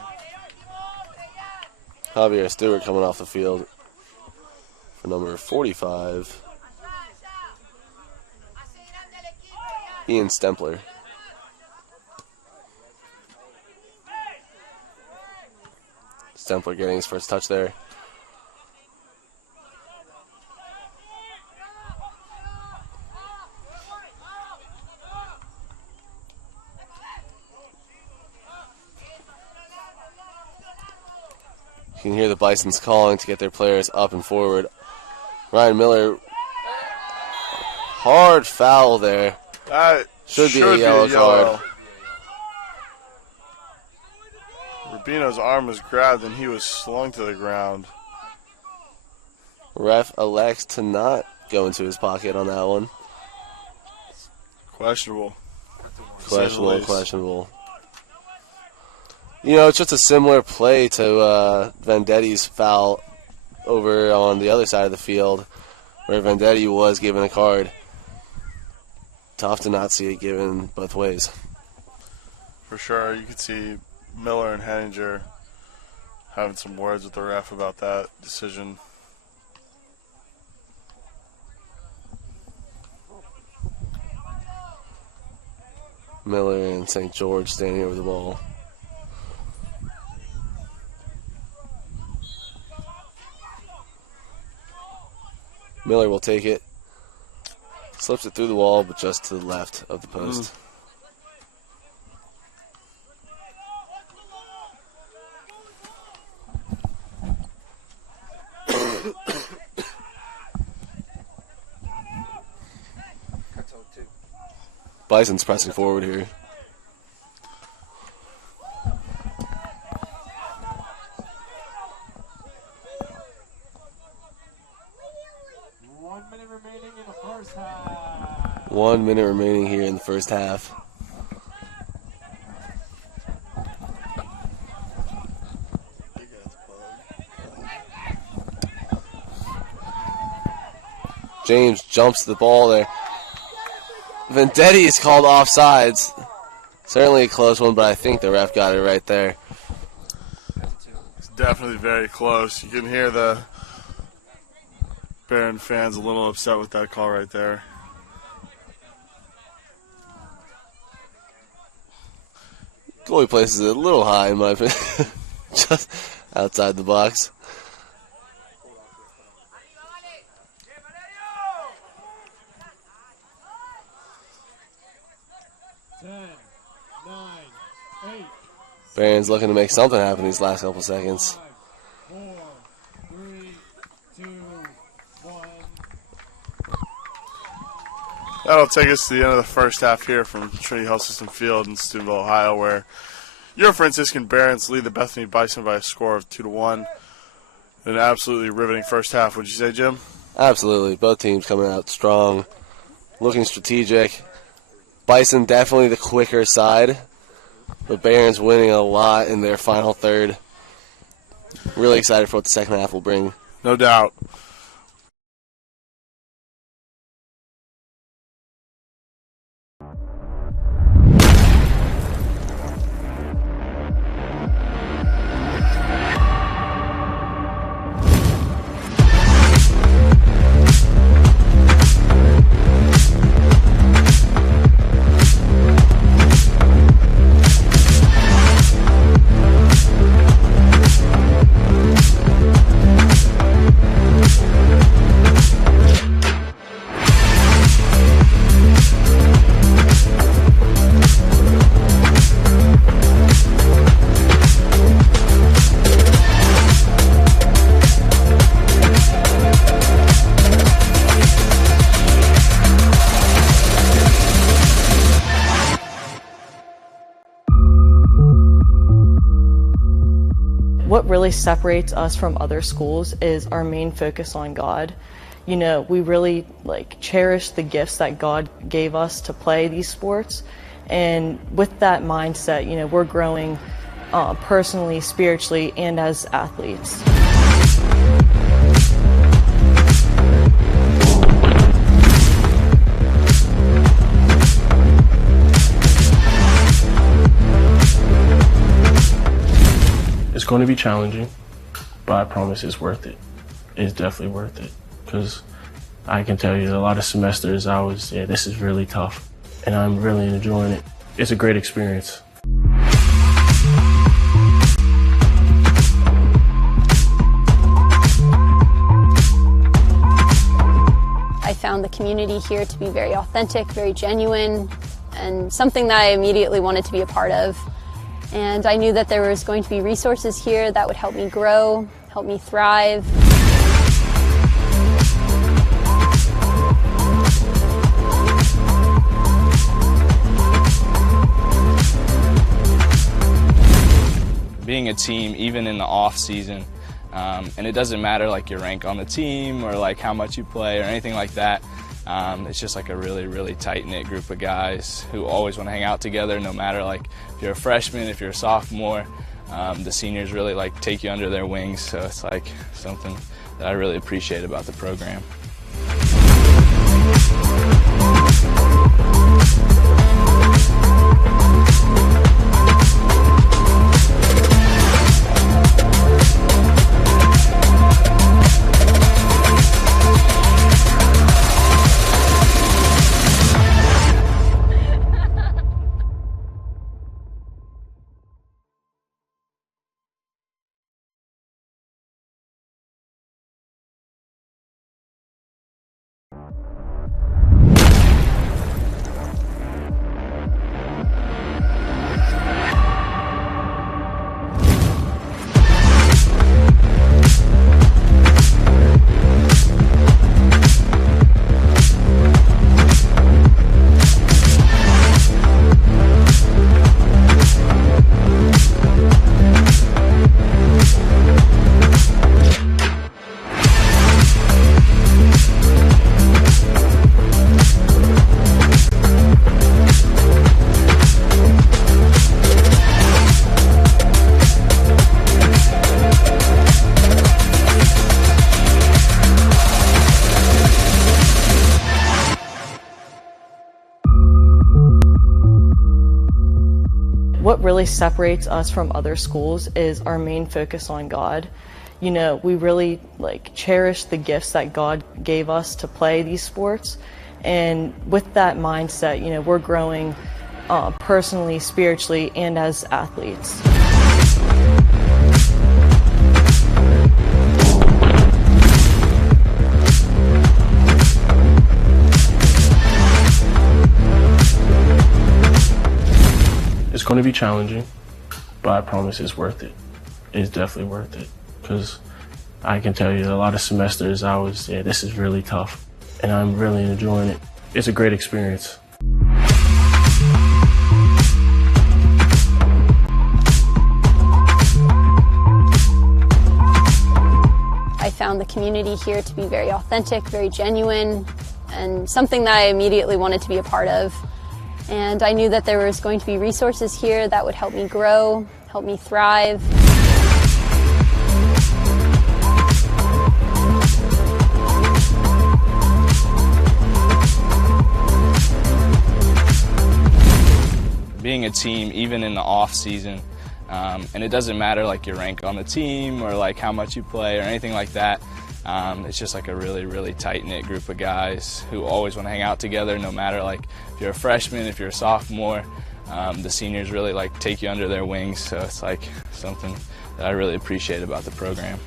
Javier Stewart coming off the field for number 45. Ian Stempler. Stempler getting his first touch there. You can hear the Bisons calling to get their players up and forward. Ryan Miller, hard foul there. That Should be a yellow card. Rubino's arm was grabbed and he was slung to the ground. Ref elects to not go into his pocket on that one. Questionable. Questionable. You know, it's just a similar play to Vendetti's foul over on the other side of the field, where Vendetti was given a card. Tough to not see it given both ways. For sure. You could see Miller and Henninger having some words with the ref about that decision. Miller and St. George standing over the ball. Miller will take it. Slips it through the wall, but just to the left of the post. Bison's pressing forward here. Remaining in the first half. 1 minute remaining here in the first half. James jumps the ball there. Vendetti is called offsides. Certainly a close one, but I think the ref got it right there. It's definitely very close. You can hear the Baron fans a little upset with that call right there. Goalie places it a little high, in my opinion. Just outside the box. Barron's looking to make something happen these last couple seconds. 5, 4, 3, 2, 1. That'll take us to the end of the first half here from Trinity Health System Field in Steubenville, Ohio, where your Franciscan Barons lead the Bethany Bison by a score of 2-1. An absolutely riveting first half. Would you say, Jim? Absolutely. Both teams coming out strong, looking strategic. Bison definitely the quicker side. The Barons winning a lot in their final third. Really excited for what the second half will bring. No doubt. What really separates us from other schools is our main focus on God. You know, we really cherish the gifts that God gave us to play these sports. And with that mindset, you know, we're growing personally, spiritually, and as athletes. It's going to be challenging, but I promise it's worth it. It's definitely worth it, because I can tell you a lot of semesters this is really tough, and I'm really enjoying it. It's a great experience. I found the community here to be very authentic, very genuine, and something that I immediately wanted to be a part of. And I knew that there was going to be resources here that would help me grow, help me thrive. Being a team, even in the off season, and it doesn't matter like your rank on the team or like how much you play or anything like that. It's just like a really tight-knit group of guys who always want to hang out together, no matter like if you're a freshman, if you're a sophomore. The seniors really like take you under their wings, so it's like something that I really appreciate about the program. What really separates us from other schools is our main focus on God. You know, we really cherish the gifts that God gave us to play these sports. And with that mindset, you know, we're growing personally, spiritually, and as athletes. It's going to be challenging, but I promise it's worth it. It's definitely worth it, because I can tell you a lot of semesters this is really tough, and I'm really enjoying it. It's a great experience. I found the community here to be very authentic, very genuine, and something that I immediately wanted to be a part of. And I knew that there was going to be resources here that would help me grow, help me thrive. Being a team, even in the off season, and it doesn't matter like your rank on the team or like how much you play or anything like that. It's just like a really tight-knit group of guys who always want to hang out together, no matter like if you're a freshman, if you're a sophomore. The seniors really like take you under their wings, so it's like something that I really appreciate about the program.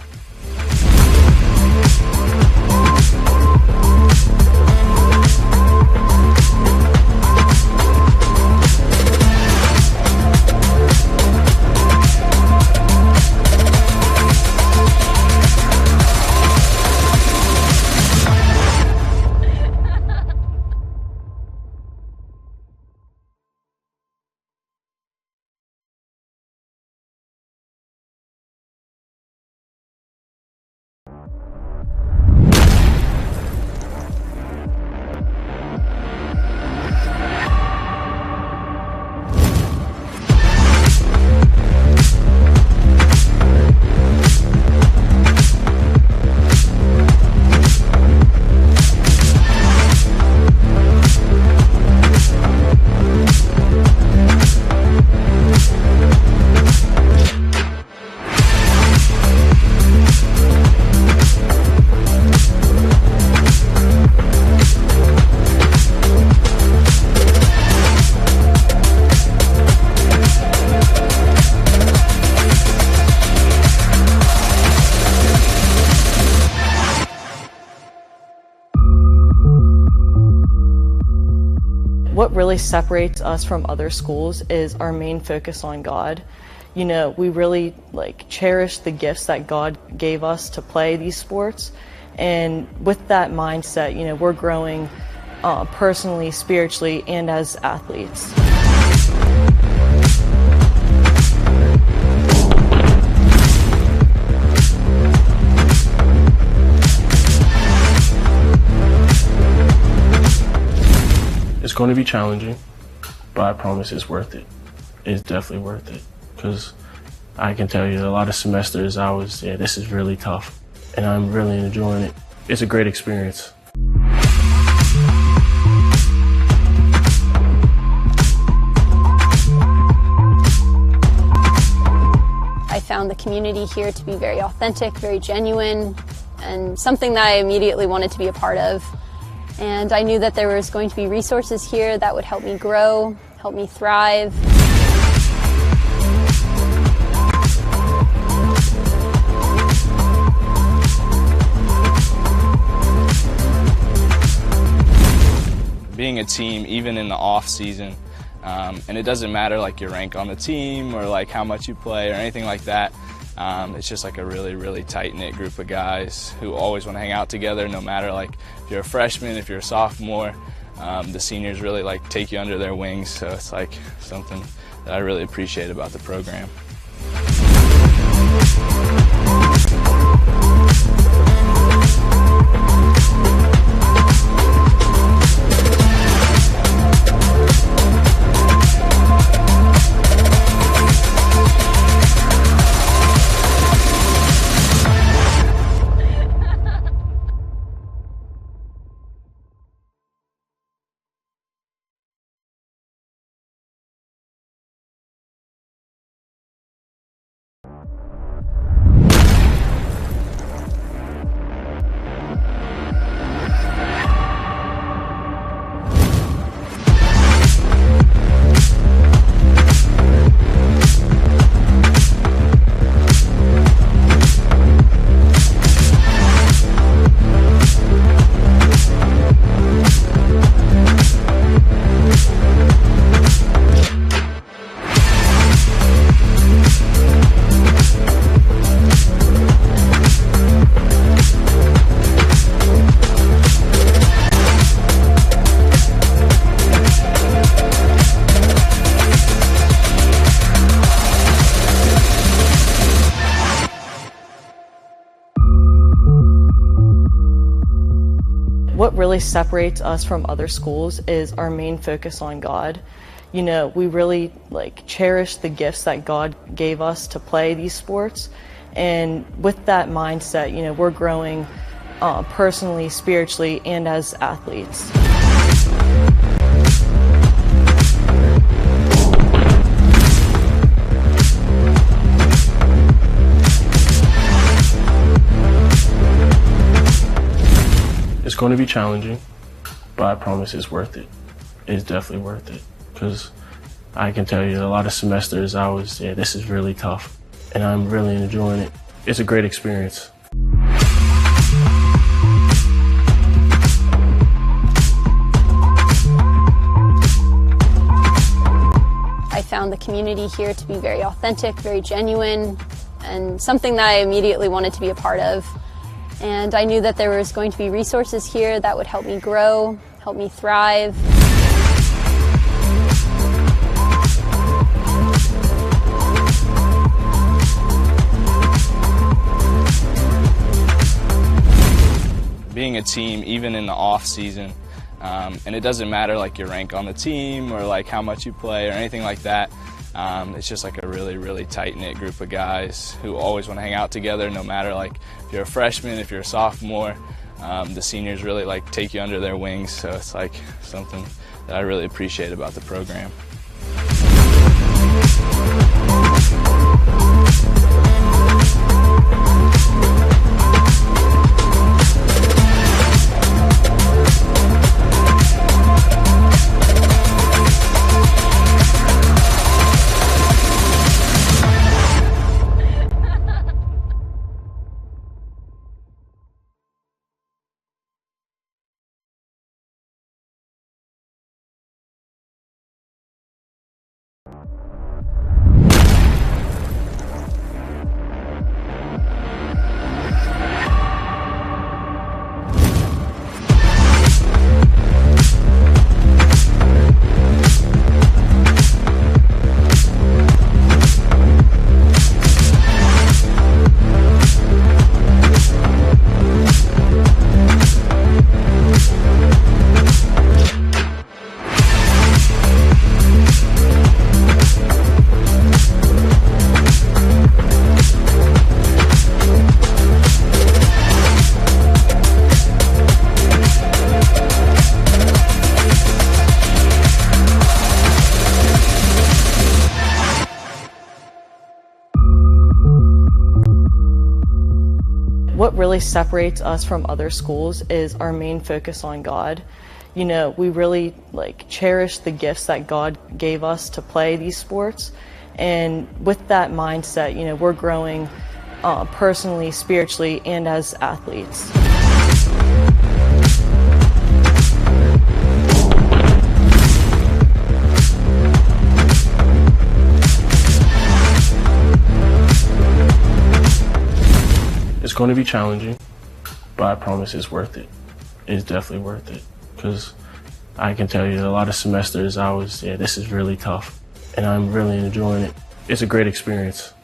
What really separates us from other schools is our main focus on God. You know, we really cherish the gifts that God gave us to play these sports, and with that mindset, you know, we're growing personally, spiritually, and as athletes. It's going to be challenging, but I promise it's worth it. It's definitely worth it, because I can tell you a lot of semesters this is really tough, and I'm really enjoying it. It's a great experience. I found the community here to be very authentic, very genuine, and something that I immediately wanted to be a part of. And I knew that there was going to be resources here that would help me grow, help me thrive. Being a team, even in the off season, and it doesn't matter your rank on the team or how much you play or anything like that. It's just a really, really tight-knit group of guys who always want to hang out together, no matter if you're a freshman, if you're a sophomore. The seniors really take you under their wings, so it's something that I really appreciate about the program. What really separates us from other schools is our main focus on God. You know, we really cherish the gifts that God gave us to play these sports, and with that mindset, you know, we're growing personally, spiritually, and as athletes. It's going to be challenging, but I promise it's worth it. It's definitely worth it, because I can tell you a lot of semesters this is really tough, and I'm really enjoying it. It's a great experience. I found the community here to be very authentic, very genuine, and something that I immediately wanted to be a part of. And I knew that there was going to be resources here that would help me grow, help me thrive. Being a team, even in the off season, and it doesn't matter your rank on the team or how much you play or anything like that. It's just a really, really tight-knit group of guys who always want to hang out together, no matter if you're a freshman, if you're a sophomore. The seniors really take you under their wings, so it's something that I really appreciate about the program. what really separates us from other schools is our main focus on God. You know, we really cherish the gifts that God gave us to play these sports. And with that mindset, you know, we're growing personally, spiritually, and as athletes. It's going to be challenging, but I promise it's worth it. It's definitely worth it, because I can tell you a lot of semesters this is really tough, and I'm really enjoying it. It's a great experience.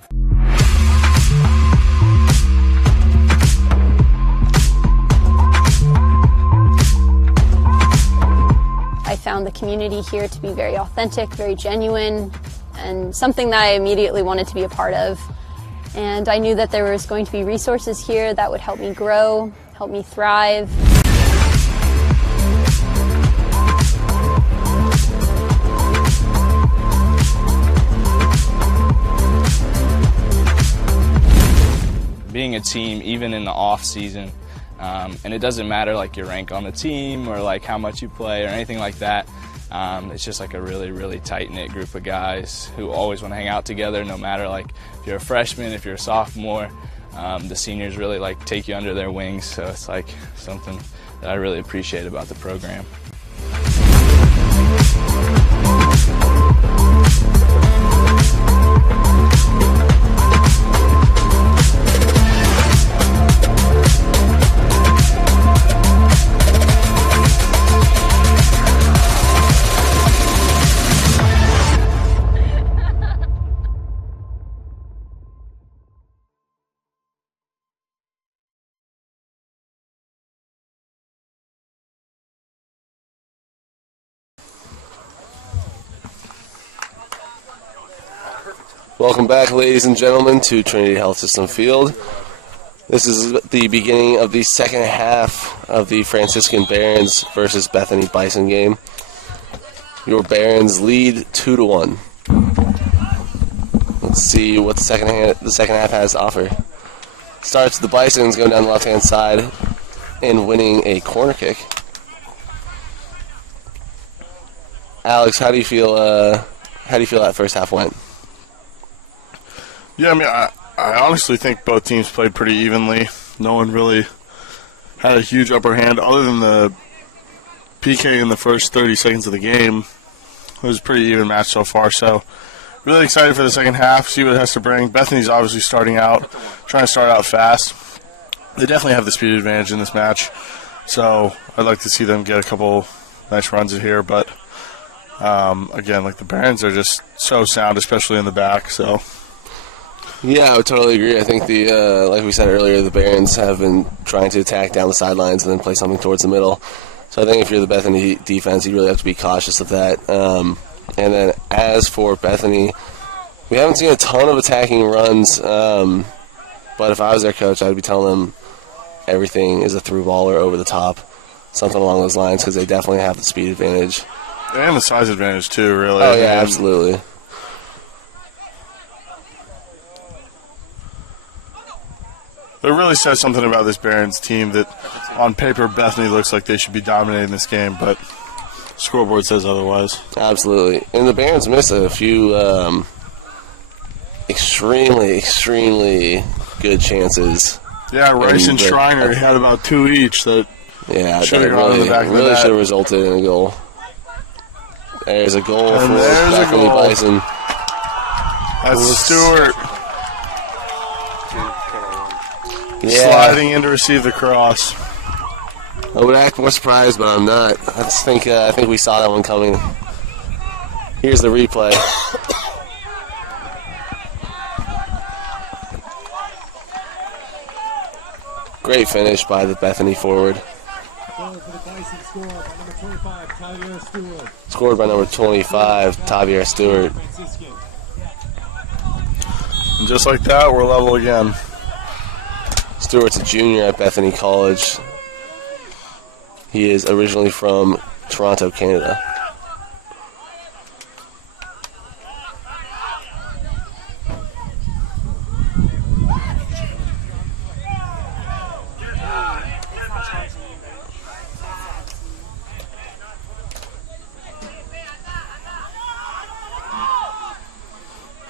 I found the community here to be very authentic, very genuine, and something that I immediately wanted to be a part of. And I knew that there was going to be resources here that would help me grow, help me thrive. Being a team, even in the off season, and it doesn't matter your rank on the team or how much you play or anything like that. It's just a really, really tight-knit group of guys who always want to hang out together, no matter if you're a freshman, if you're a sophomore. The seniors really take you under their wings, so it's something that I really appreciate about the program. Welcome back, ladies and gentlemen, to Trinity Health System Field. This is the beginning of the second half of the Franciscan Barons versus Bethany Bison game. Your Barons lead 2-1. Let's see what the second half has to offer. Starts with the Bisons going down the left-hand side and winning a corner kick. Alex, how do you feel that first half went? Yeah, I mean, I honestly think both teams played pretty evenly. No one really had a huge upper hand other than the PK in the first 30 seconds of the game. It was a pretty even match so far, so really excited for the second half, see what it has to bring. Bethany's obviously trying to start out fast. They definitely have the speed advantage in this match, so I'd like to see them get a couple nice runs in here, but again, the Barons are just so sound, especially in the back, so... Yeah, I would totally agree. I think like we said earlier, the Barons have been trying to attack down the sidelines and then play something towards the middle. So I think if you're the Bethany defense, you really have to be cautious of that. And then as for Bethany, we haven't seen a ton of attacking runs, but if I was their coach, I'd be telling them everything is a through ball or over the top, something along those lines, because they definitely have the speed advantage. And the size advantage, too, really. Oh, yeah, absolutely. It really says something about this Barons team that on paper Bethany looks like they should be dominating this game, but scoreboard says otherwise. Absolutely. And the Barons missed a few extremely, extremely good chances. Yeah, Rice and Schreiner had about 2 each that should have gone in the back of the net. Should have resulted in a goal. There's a goal for Bethany Bison. That's Stewart. Yeah. Sliding in to receive the cross. I would act more surprised, but I'm not. I think we saw that one coming. Here's the replay. Great finish by the Bethany forward. Scored by number 25, Tavier Stewart. And just like that, we're level again. Stewart's a junior at Bethany College. He is originally from Toronto, Canada.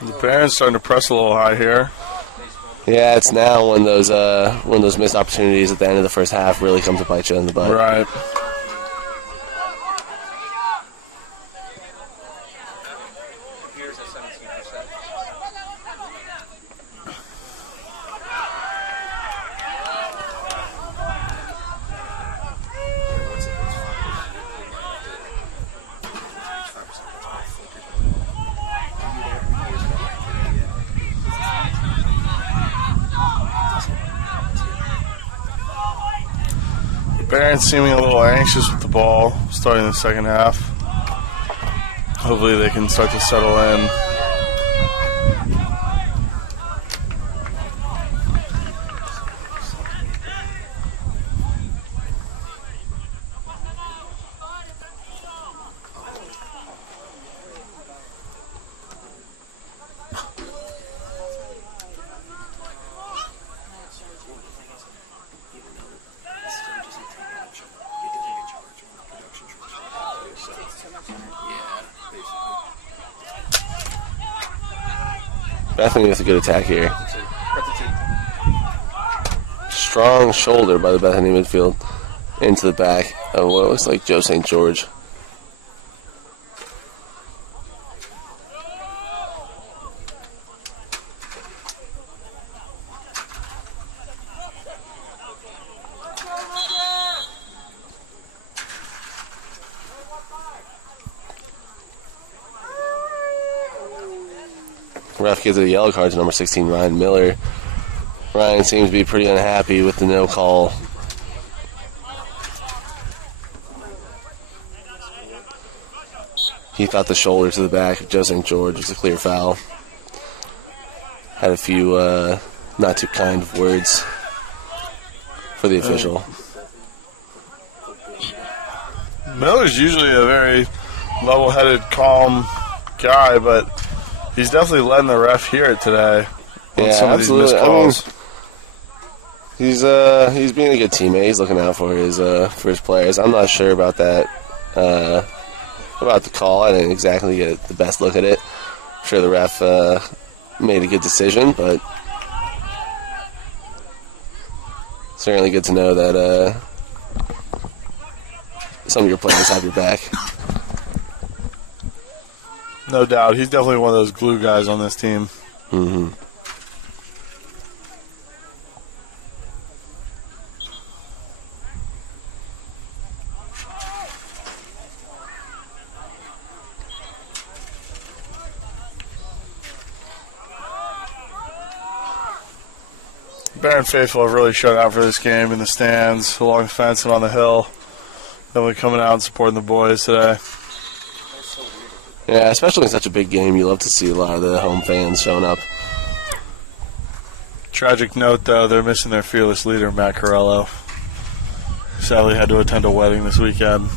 The Barons starting to press a little high here. Yeah, it's now when those missed opportunities at the end of the first half really come to bite you in the butt. Right. Here's a 17%. Barons seeming a little anxious with the ball starting the second half. Hopefully they can start to settle in. Bethany with a good attack here. Strong shoulder by the Bethany midfield into the back of what looks like Joe St. George. Ref gives a yellow card to number 16, Ryan Miller. Ryan seems to be pretty unhappy with the no call. He thought the shoulder to the back of Joe St. George was a clear foul. Had a few not too kind words for the official. Miller's usually a very level-headed, calm guy, but he's definitely letting the ref hear it today on some of these missed calls. He's being a good teammate. He's looking out for his players. I'm not sure about that about the call. I didn't exactly get the best look at it. I'm sure the ref made a good decision, but certainly good to know that some of your players have your back. No doubt. He's definitely one of those glue guys on this team. Mm-hmm. Baron faithful have really shut out for this game in the stands, along the fence and on the hill. Definitely coming out and supporting the boys today. Yeah, especially in such a big game, you love to see a lot of the home fans showing up. Tragic note, though, they're missing their fearless leader, Matt Corello. Sadly had to attend a wedding this weekend.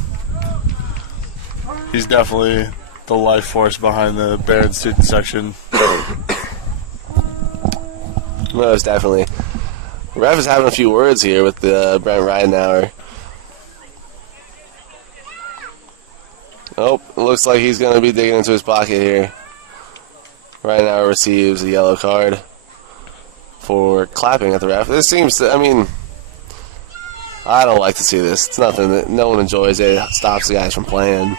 He's definitely the life force behind the Barron student section. Most definitely. Ref is having a few words here with Brent Ridenauer. Oh, it looks like he's going to be digging into his pocket here. Ridenauer receives a yellow card for clapping at the ref. This seems to, I don't like to see this. It's nothing that no one enjoys. It stops the guys from playing.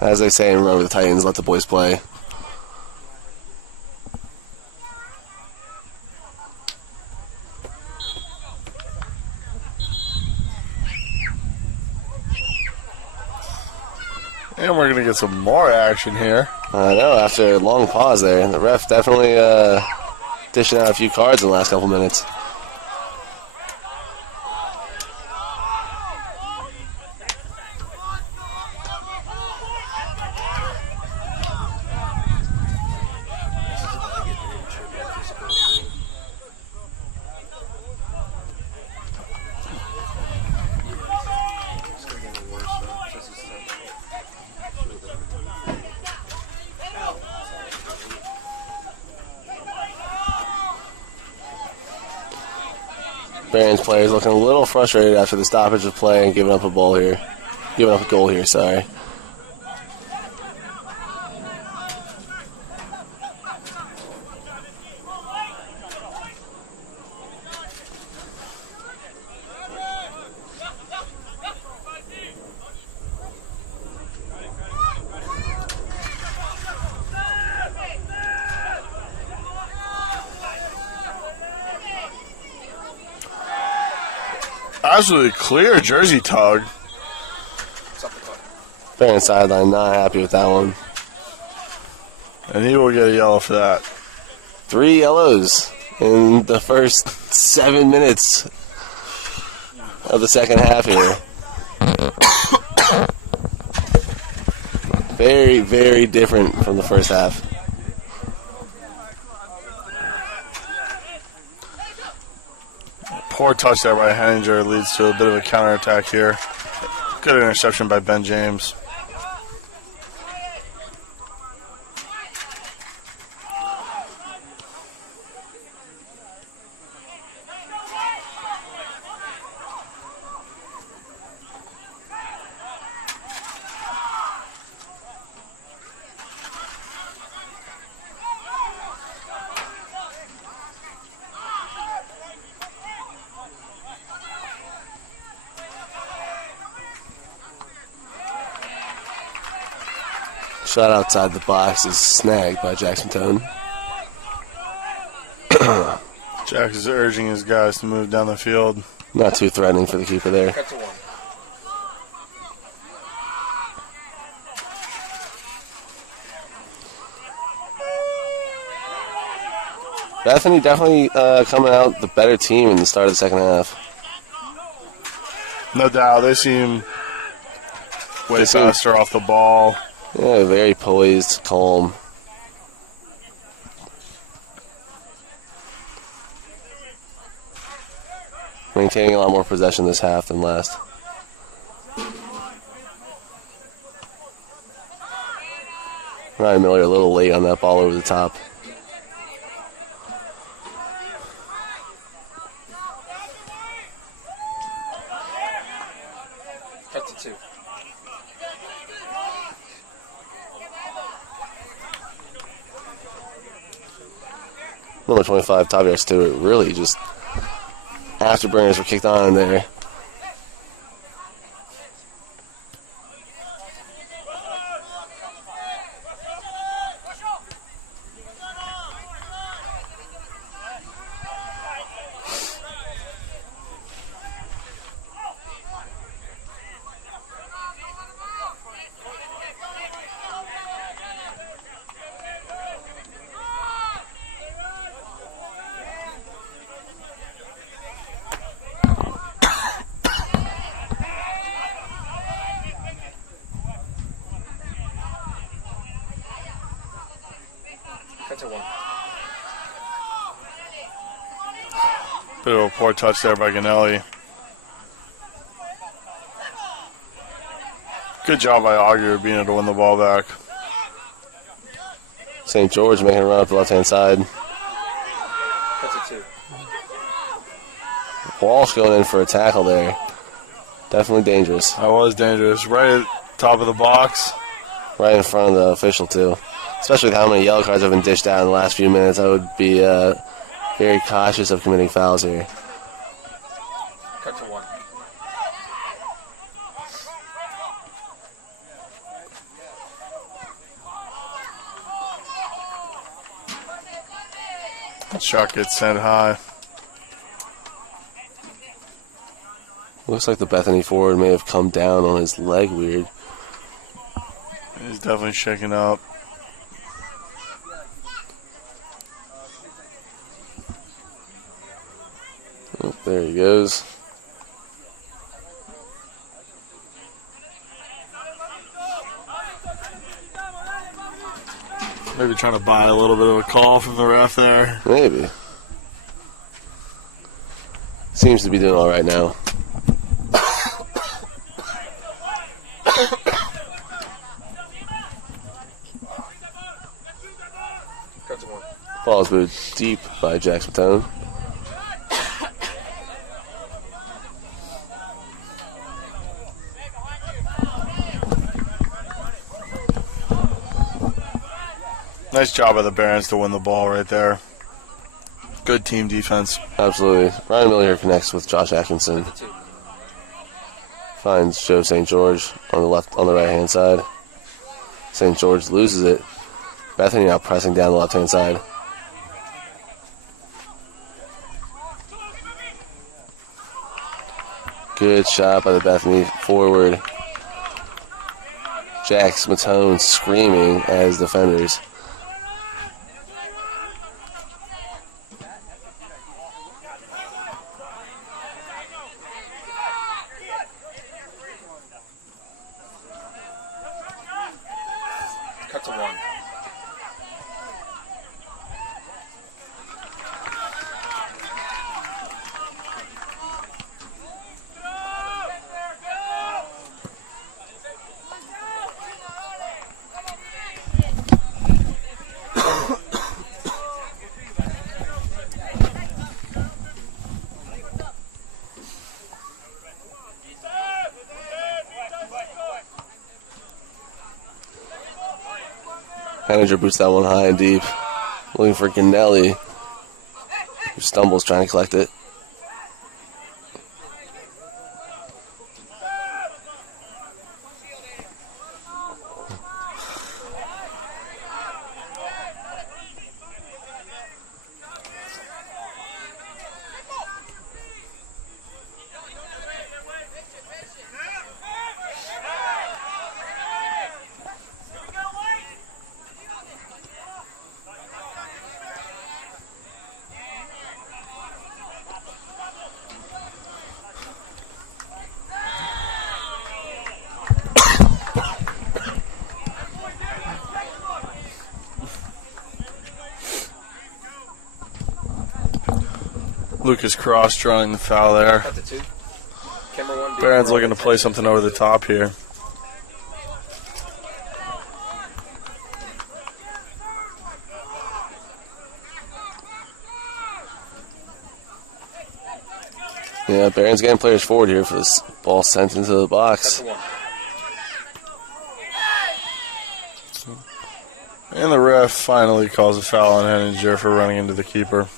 As they say, remember the Titans, let the boys play. And we're going to get some more action here. I know, after a long pause there. The ref definitely dishing out a few cards in the last couple minutes. Barron's players looking a little frustrated after the stoppage of play and giving up a goal here. Sorry. Absolutely clear jersey tug. Barron sideline not happy with that one. And he will get a yellow for that. 3 yellows in the first 7 minutes of the second half here. Very, very different from the first half. Poor touch there by Henninger leads to a bit of a counterattack here. Good interception by Ben James. Shot outside the box is snagged by Jackson Tone. Jack is urging his guys to move down the field. Not too threatening for the keeper there. Cut to 1. Bethany definitely coming out the better team in the start of the second half. No doubt, they seem way faster off the ball. Yeah, very poised, calm. Maintaining a lot more possession this half than last. Ryan Miller a little late on that ball over the top. Cut to 2. Number 25, Tavier Stewart, really just afterburners were kicked on in there. Cut to 1. Bit of a poor touch there by Ganelli. Good job by Augur being able to win the ball back. St. George making a run up the left-hand side. Cut to 2. Walsh going in for a tackle there. Definitely dangerous. That was dangerous. Right at top of the box. Right in front of the official, too. Especially with how many yellow cards have been dished out in the last few minutes, I would be very cautious of committing fouls here. Cut to 1. Shot gets sent high. Looks like the Bethany forward may have come down on his leg weird. He's definitely shaking up. Oh, there he goes. Maybe trying to buy a little bit of a call from the ref there. Maybe. Seems to be doing all right now. Cut to 1. Ball is moved deep by Jackson Tone. Nice job by the Barons to win the ball right there. Good team defense. Absolutely. Ryan Miller here connects with Josh Atkinson. Finds Joe St. George on the right hand side. St. George loses it. Bethany now pressing down the left hand side. Good shot by the Bethany forward. Jax Matone screaming as defenders. Cut to 1. Manager boots that one high and deep. Looking for Ganelli, who stumbles trying to collect it. Lucas Cross drawing the foul there. Cut to 2. Camera 1. Barron's looking to play something over the top here. Yeah, Barron's getting players forward here for this ball sent into the box. Cut to 1. And the ref finally calls a foul on Henninger for running into the keeper.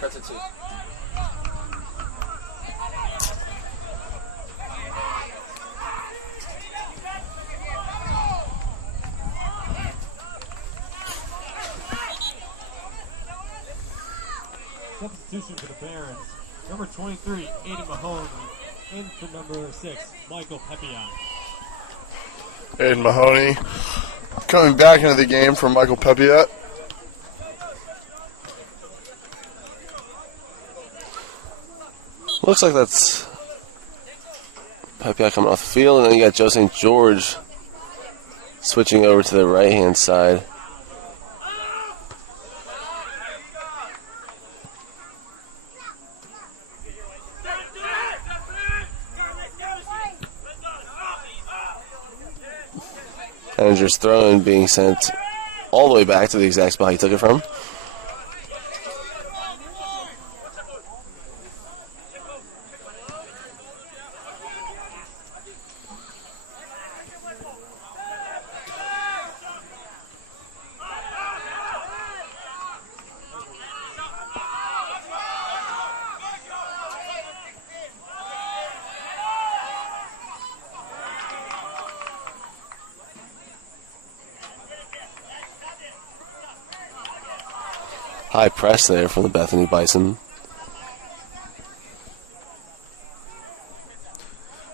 Cut to 2. Substitution for the Barons. Number 23, Aidan Mahoney. In for number 6, Michael Pepia. Aidan Mahoney coming back into the game for Michael Pepia. Looks like that's Pepia coming off the field, and then you got Joe St. George switching over to the right-hand side. Henninger's throw-in being sent all the way back to the exact spot he took it from. High press there from the Bethany Bison.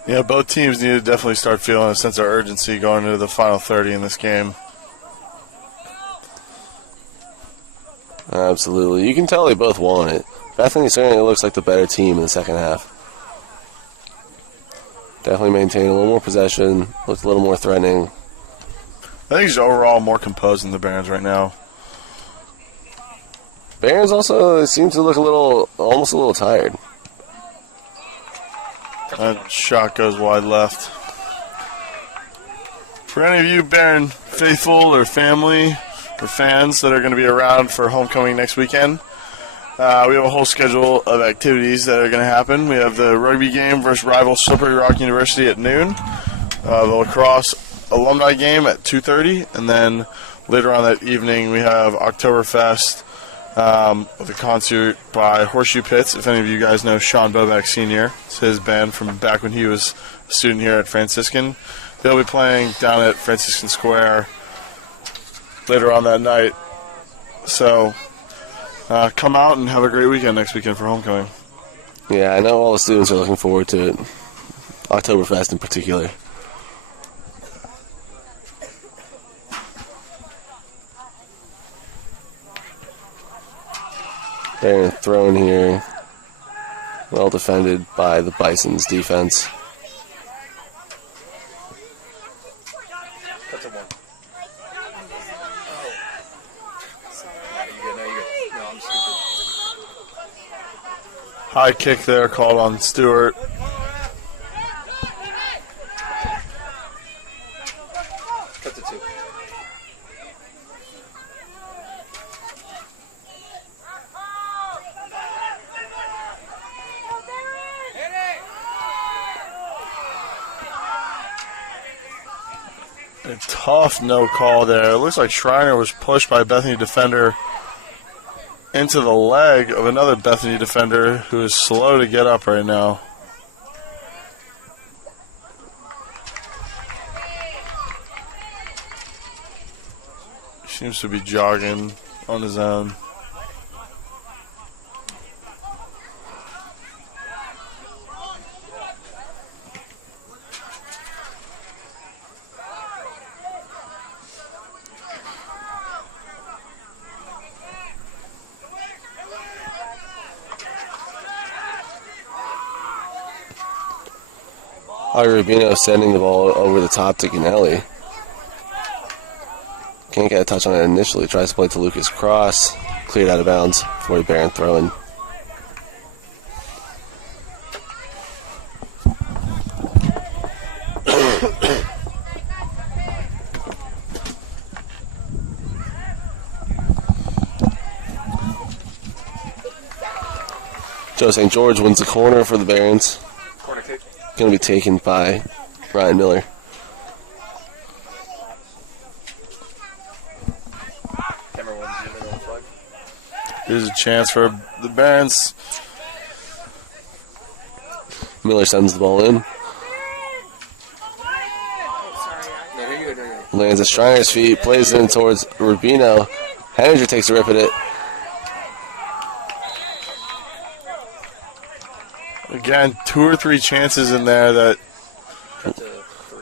Yeah, both teams need to definitely start feeling a sense of urgency going into the final 30 in this game. Absolutely. You can tell they both want it. Bethany certainly looks like the better team in the second half. Definitely maintained a little more possession, looked a little more threatening. I think he's overall more composed than the Barons right now. Barons also seem to look almost a little tired. That shot goes wide left. For any of you Baron faithful or family or fans that are going to be around for homecoming next weekend, we have a whole schedule of activities that are going to happen. We have the rugby game versus rival Slippery Rock University at noon. The lacrosse alumni game at 2:30, and then later on that evening we have Oktoberfest with a concert by Horseshoe Pits. If any of you guys know Sean Boback Sr., it's his band from back when he was a student here at Franciscan. They'll be playing down at Franciscan Square later on that night. So come out and have a great weekend next weekend for homecoming. Yeah, I know all the students are looking forward to it. Oktoberfest in particular. They're thrown here. Well defended by the Bison's defense. That's a one. No, I'm stupid. High kick there called on Stewart. Cut to 2. A tough no call there. It looks like Schreiner was pushed by a Bethany defender into the leg of another Bethany defender who is slow to get up right now. Seems to be jogging on his own. Rubino sending the ball over the top to Ganelli. Can't get a touch on it initially. Tries to play to Lucas Cross. Cleared out of bounds for a Barron throw-in. Joe St. George wins the corner for the Barons. Corner kick. Going to be taken by Ryan Miller. Camera 1, zoom in on the flag. Here's a chance for the Barons. Miller sends the ball in. No, here you go. Lands at Schreiner's feet. Plays in towards Rubino. Henninger takes a rip at it. Again, 2 or 3 chances in there that...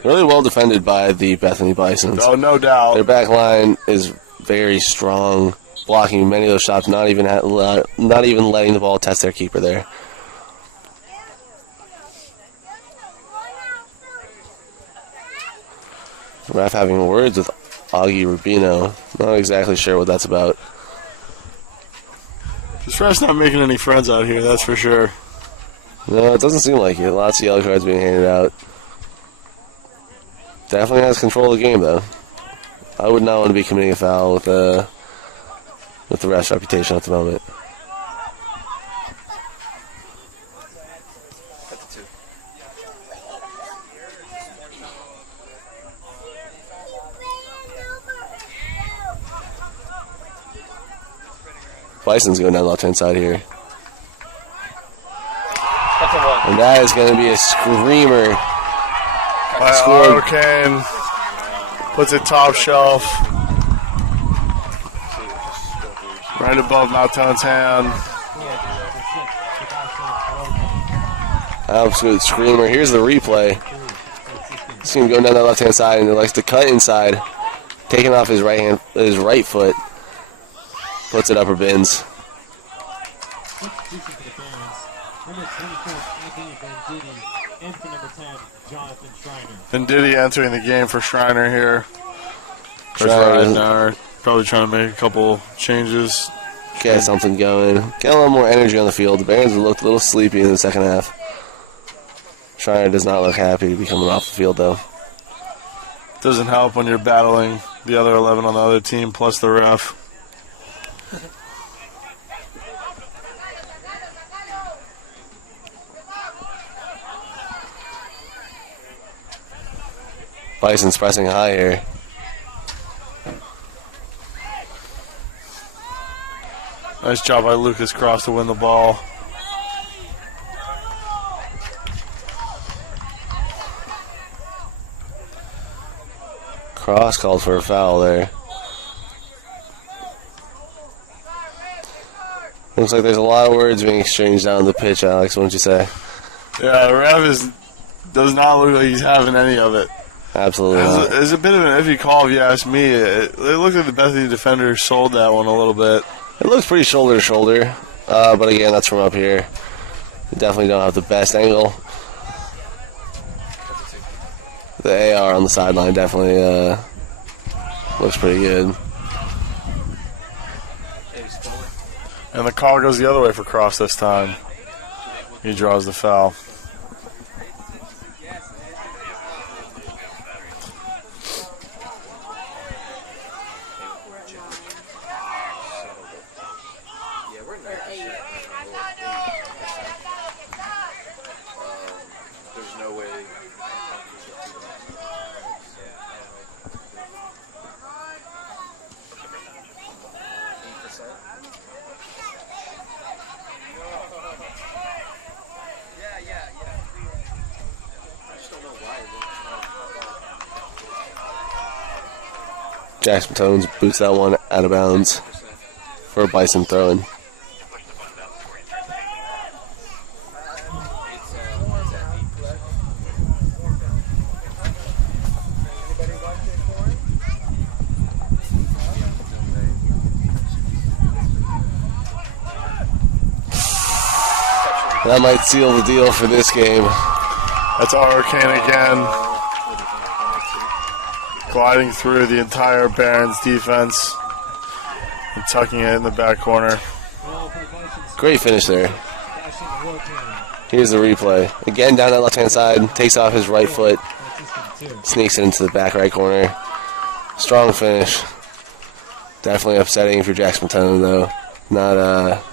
Really well defended by the Bethany Bisons. Oh, no doubt. Their back line is very strong, blocking many of those shots, not even letting the ball test their keeper there. Ref having words with Augie Rubino. Not exactly sure what that's about. This ref's not making any friends out here, that's for sure. No, it doesn't seem like it. Lots of yellow cards being handed out. Definitely has control of the game, though. I would not want to be committing a foul with the ref's reputation at the moment. Cut to 2. Bison's going down the left-hand side here. Cut to 1. And that is going to be a screamer. Scored. Kane puts it top shelf. Right above Maltone's hand. Absolute screamer. Here's the replay. See him going down that left-hand side, and he likes to cut inside, taking off his right foot, puts it upper bins. Venditti entering the game for Schreiner here. Schreiner probably trying to make a couple changes. Get something going. Get a little more energy on the field. The Barons looked a little sleepy in the second half. Schreiner does not look happy to be coming off the field, though. Doesn't help when you're battling the other 11 on the other team, plus the ref. Bison's pressing high here. Nice job by Lucas Cross to win the ball. Cross called for a foul there. Looks like there's a lot of words being exchanged down the pitch, Alex. What would you say? Yeah, the ref does not look like he's having any of it. Absolutely not. It's a bit of an iffy call if you ask me. It looked like the Bethany defender sold that one a little bit. It looks pretty shoulder to shoulder, but again, that's from up here. We definitely don't have the best angle. The AR on the sideline definitely looks pretty good. And the call goes the other way for Cross this time. He draws the foul. Jackson Tones boots that one out of bounds for a Bison throw-in. That might seal the deal for this game. That's Arcane again. Gliding through the entire Barons defense and tucking it in the back corner. Great finish there. Here's the replay. Again down that left-hand side. Takes off his right foot. Sneaks it into the back right corner. Strong finish. Definitely upsetting for Jackson Matone, though. Not,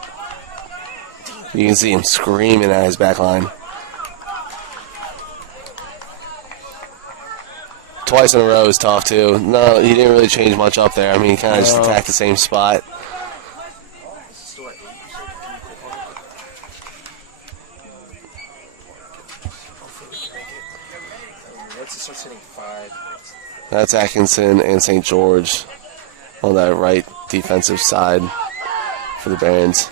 you can see him screaming at his back line. Twice in a row is tough, too. No, he didn't really change much up there. I mean, he kind of just attacked the same spot. That's Atkinson and St. George on that right defensive side for the Barons.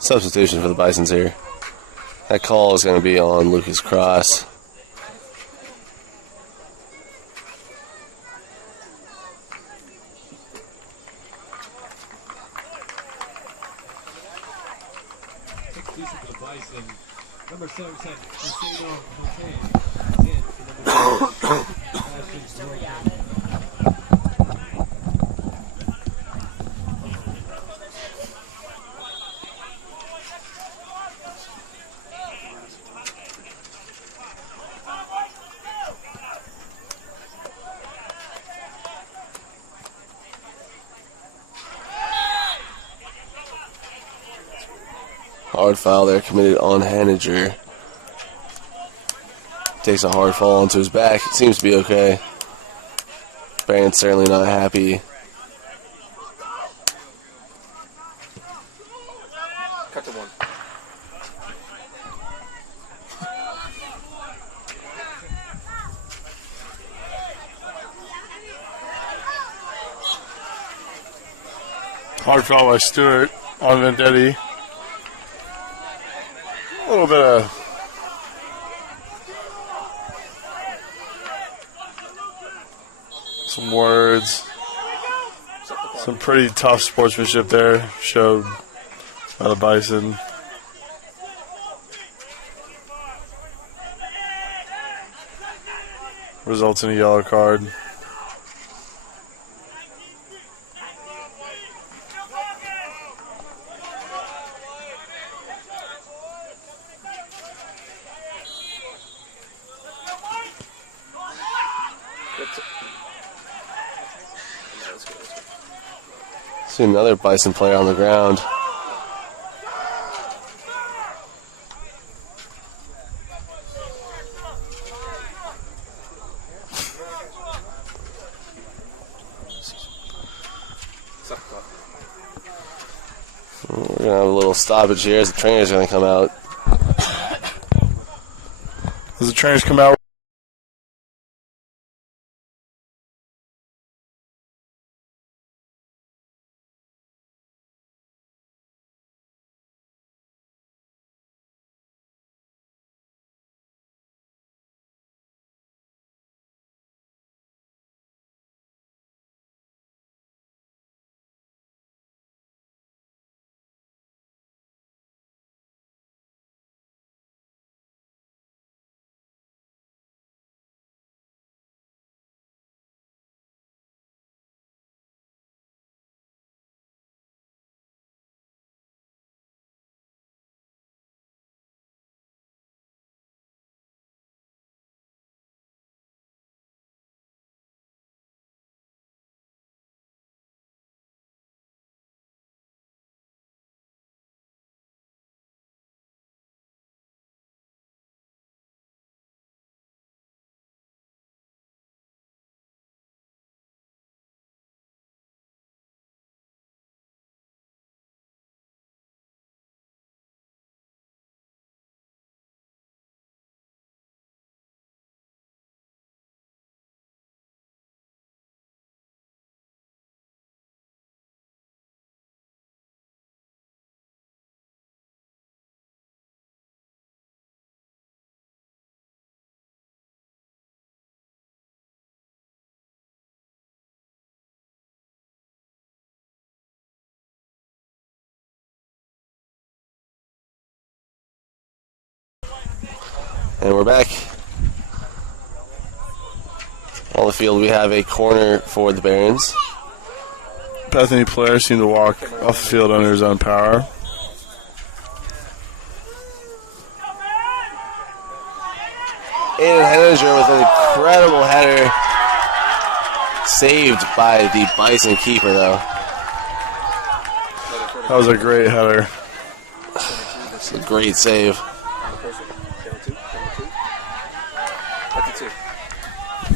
Substitution for the Bisons here. That call is going to be on Lucas Cross. Number 7, Casino Jose. Hard foul there committed on Hanniger. Takes a hard fall onto his back. It seems to be okay. Barron's certainly not happy. Cut to one. Hard foul by Stewart on Vendetti. A little bit of some words, some pretty tough sportsmanship there showed by the Bison. results in a yellow card. See another Bison player on the ground. We're going to have a little stoppage here as the trainer's going to come out. As the trainers come out. And we're back. On the field, we have a corner for the Barons. Bethany player seemed to walk off the field under his own power. Aidan Henninger with an incredible header. Saved by the Bison keeper, though. That was a great header. It's a great save.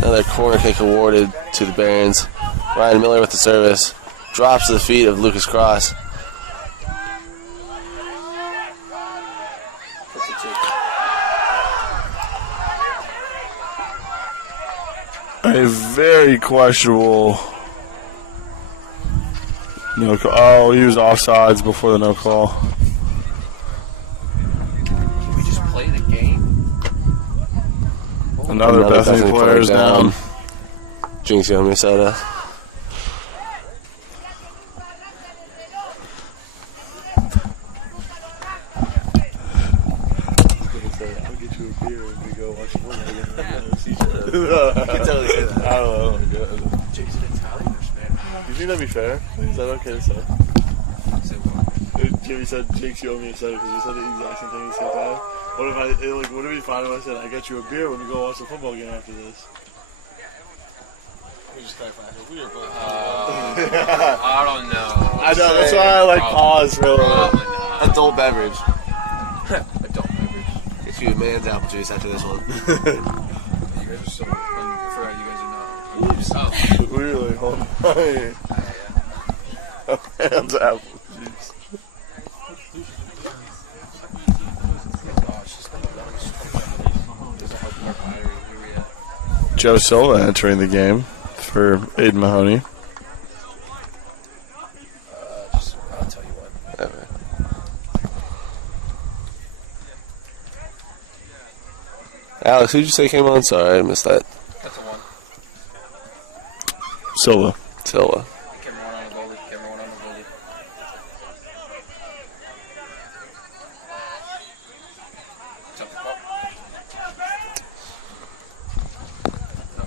Another corner kick awarded to the Barons. Ryan Miller with the service. Drops to the feet of Lucas Cross. A very questionable no call. Oh, he was offsides before the no call. We just played a game. Another Bethany player is down. Jinx Minnesota. I'll get you a beer and we go watch football again. You can totally say that. I don't know. Is it Italian or Spanish? You think that'd be fair? Is that okay to say? Say what? Jimmy said Jinx, you owe me a soda because you said the exact same thing at the same time. What if would it be fine if I said I get you a beer when we go watch the football game after this? We just clarify. We were both. I don't know. I know. That's why I pause for a little. Probably not. Adult beverage. Adult beverage. Get you a man's apple juice after this one. You guys are so. I forgot you guys are not. Oh. Really? Hold on. Man's apple juice. Joe Silva entering the game for Aidan Mahoney. I'll tell you what. Okay. Alex, who'd you say came on? Sorry, I missed that. That's a one. Silva. Silva. Camera one on the goalie. Camera one on the goalie. Jump the puck. No.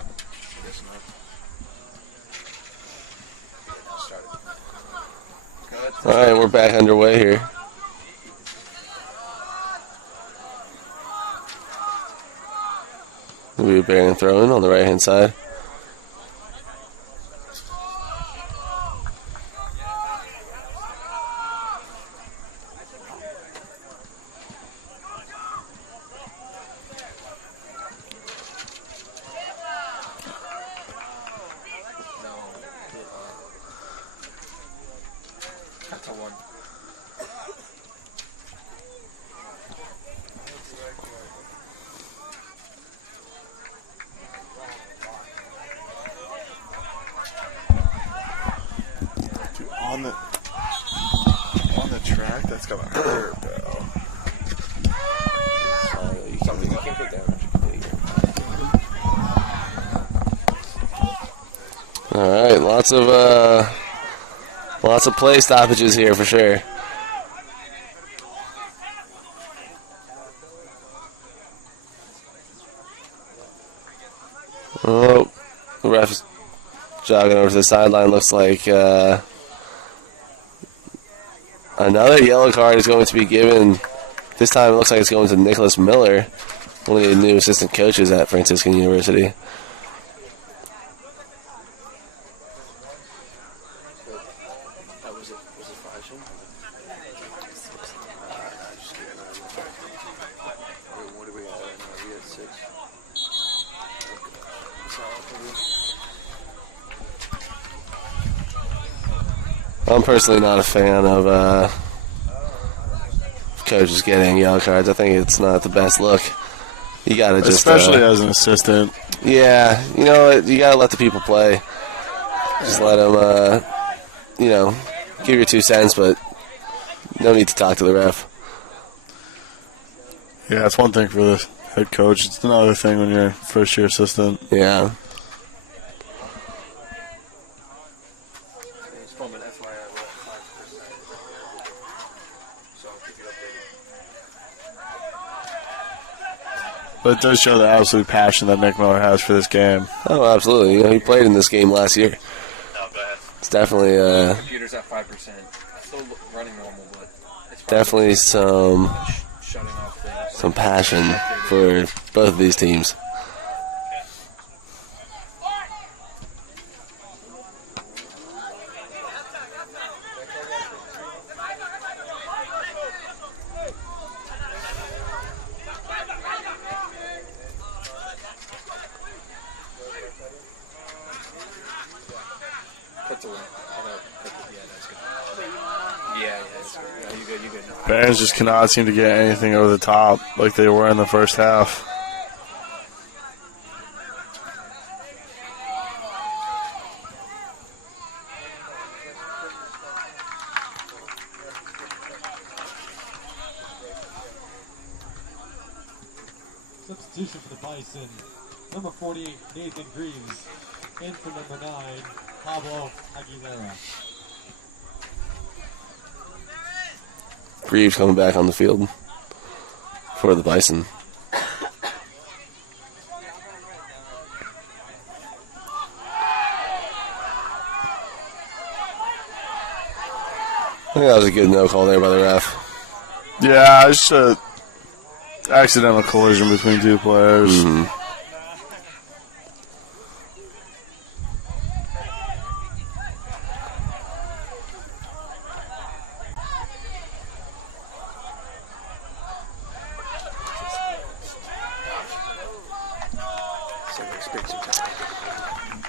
All right, we're back underway here. We'll be a Bear throw in on the right-hand side. That's a one. Dude, on the track, that's gonna hurt, bro. You can't put damage. All right, lots of play stoppages here for sure. Oh, the ref's jogging over to the sideline. Looks like another yellow card is going to be given. This time it looks like it's going to Nicholas Miller, one of the new assistant coaches at Franciscan University. I'm personally not a fan of coaches getting yellow cards. I think it's not the best look. You gotta just, especially as an assistant. Yeah, you know what? You gotta let the people play. Just let them, give your 2 cents, but no need to talk to the ref. Yeah, it's one thing for the head coach. It's another thing when you're a first-year assistant. Yeah. But it does show the absolute passion that Nick Miller has for this game. Oh, absolutely. You know, he played in this game last year. It's definitely Computer's at 5%. Still running normal, but it's definitely some shutting off things. some passion for both of these teams. Barons just cannot seem to get anything over the top like they were in the first half. Substitution for the Bison. Number 48, Nathan Greaves. In for number 9, Pablo Aguilera. Greaves coming back on the field for the Bison. I think that was a good no call there by the ref. Yeah, it's just an accidental collision between 2 players. Mm-hmm.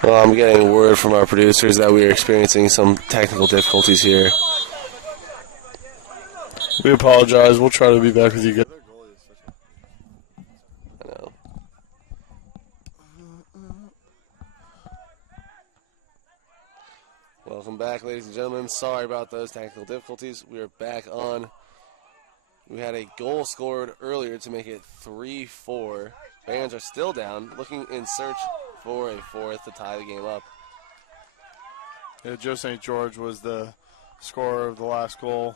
Well, I'm getting word from our producers that we are experiencing some technical difficulties here. We apologize. We'll try to be back with you guys. I know. Welcome back, ladies and gentlemen. Sorry about those technical difficulties. We are back on. We had a goal scored earlier to make it 3-4. Barons are still down, looking in search for a fourth to tie the game up. Yeah, Joe St. George was the scorer of the last goal.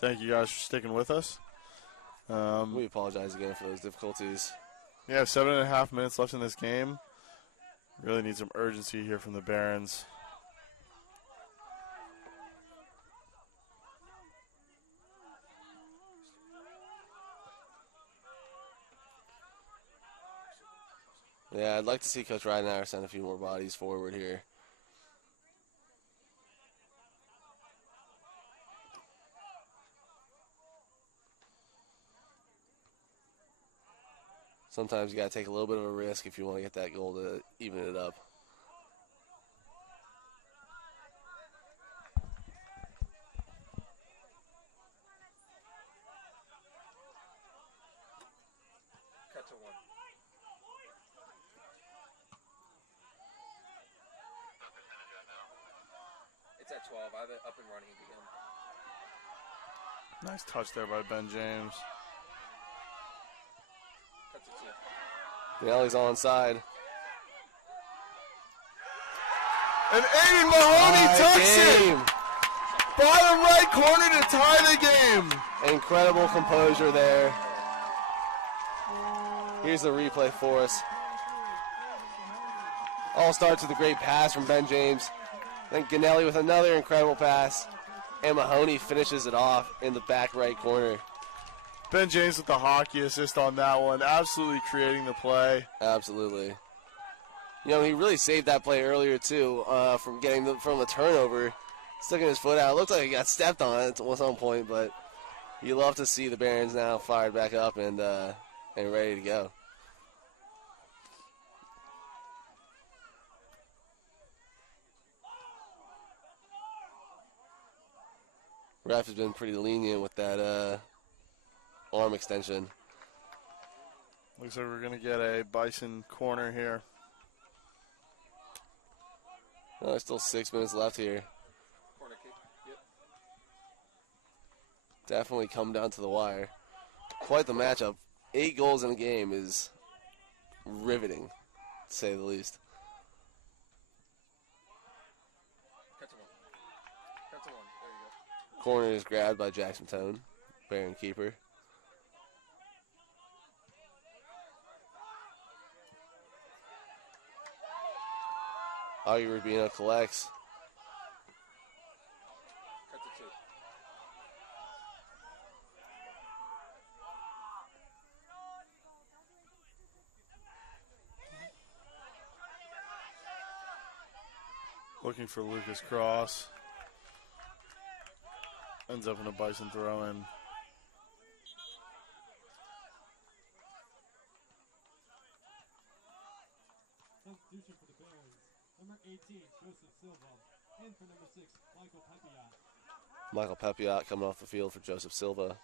Thank you guys for sticking with us. We apologize again for those difficulties. Yeah, 7.5 minutes left in this game. Really need some urgency here from the Barons. Yeah, I'd like to see Coach Ridenauer send a few more bodies forward here. Sometimes you got to take a little bit of a risk if you want to get that goal to even it up. Cut to 1. It's at 12. I have it up and running again. Nice touch there by Ben James. Cut to 2. Benelli's onside. And Aidan Mahoney tucks it! Bottom right corner to tie the game. Incredible composure there. Here's the replay for us. All starts with a great pass from Ben James. Then Ganelli with another incredible pass. And Mahoney finishes it off in the back right corner. Ben James with the hockey assist on that one. Absolutely creating the play. Absolutely. You know, he really saved that play earlier, too, from getting from a turnover. Sticking his foot out. It looked like he got stepped on at some point, but you love to see the Barons now fired back up and ready to go. Ref has been pretty lenient with that arm extension. Looks like we're going to get a Bison corner here. Oh, there's still 6 minutes left here. Corner kick. Yep. Definitely come down to the wire. Quite the matchup. 8 goals in a game is riveting, to say the least. Cut to 1. Cut to 1. There you go. Corner is grabbed by Jackson Tone, Baron keeper. Augie Rubino collects. Cut to 2. Looking for Lucas Cross. Ends up in a Bison throw-in. Substitution for the Barons. Number 18, Joseph Silva. In for number 6, Michael Pepiot. Michael Pepiot coming off the field for Joseph Silva.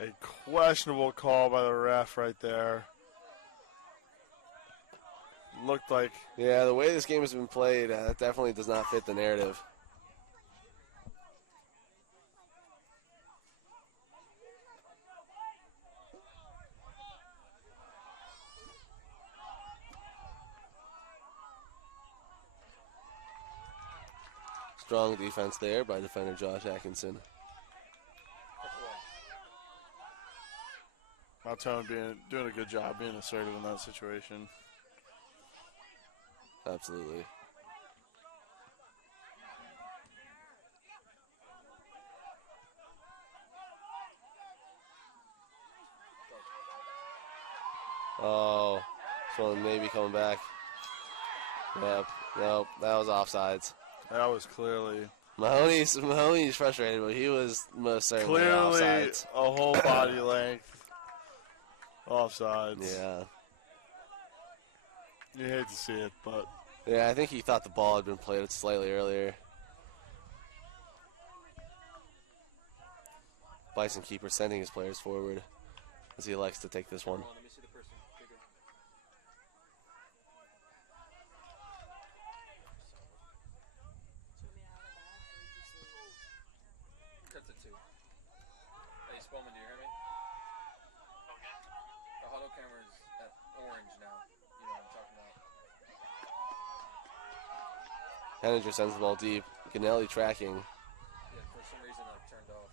A questionable call by the ref right there. Looked like... Yeah, the way this game has been played, that definitely does not fit the narrative. Strong defense there by defender Josh Atkinson. Maltone doing a good job being assertive in that situation. Absolutely. Oh, this one maybe coming back. Yep, nope, that was offsides. That was clearly... Mahoney's frustrated, but he was most certainly clearly offsides. A whole body length offsides. Yeah. You hate to see it, but... Yeah, I think he thought the ball had been played slightly earlier. Bison keeper sending his players forward as he elects to take this one. Let me see the person. Cut to 2. Hey, Spellman, do you hear me? Okay. The huddle camera's at orange now. You know what I'm talking about. Henninger sends the ball deep. Ganelli tracking. Yeah, for some reason I turned off.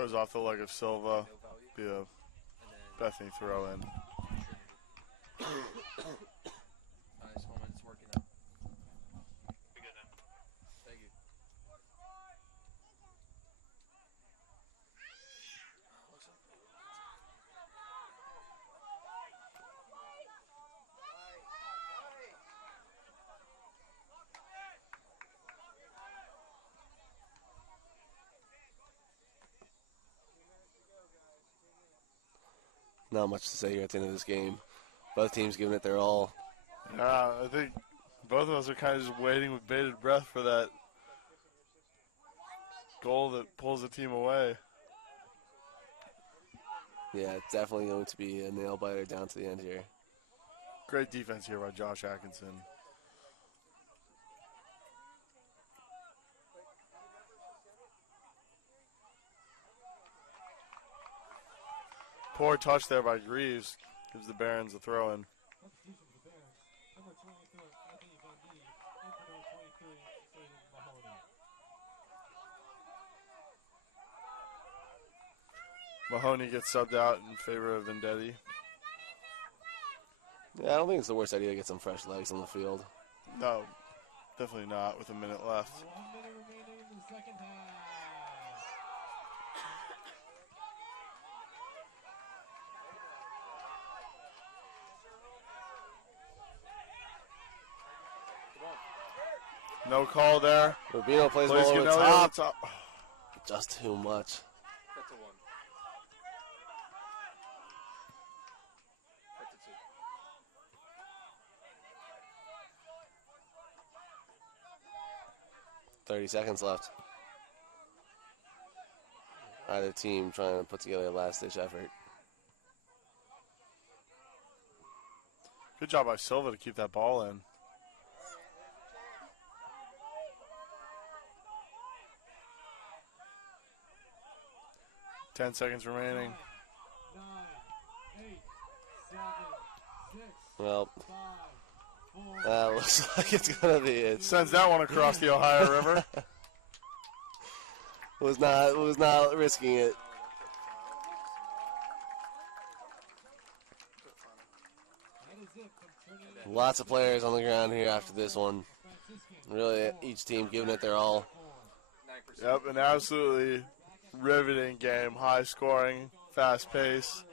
Goes off the leg of Silva. Be a Bethany throw in. Nice, Holman. It's working out. Be good now. Thank you. Not much to say here at the end of this game. Both teams giving it their all. Yeah, I think both of us are kind of just waiting with bated breath for that goal that pulls the team away. Yeah, it's definitely going to be a nail biter down to the end here. Great defense here by Josh Atkinson. Poor touch there by Greaves. Gives the Barons a throw in. Substitution for the Barons. Number 23, Anthony Bethany, and for number 23, Aidan Mahoney. Mahoney gets subbed out in favor of Vendetti. Yeah, I don't think it's the worst idea to get some fresh legs on the field. No, definitely not with a minute left. 1 minute remaining in the second half. No call there. Rubino plays ball over the top. Just too much. That's a 1. That's a 2. 30 seconds left. Either team trying to put together a last-ditch effort. Good job by Silva to keep that ball in. Ten seconds remaining. 9, 8, 7, 6, Well, 5, 4. that looks like it's going to be it. Sends that one across the Ohio River. Was not risking it. That is it from Trinity. Lots of players on the ground here after this one. Really, each team giving it their all. 9%. Yep, an absolutely riveting game. High scoring, fast pace.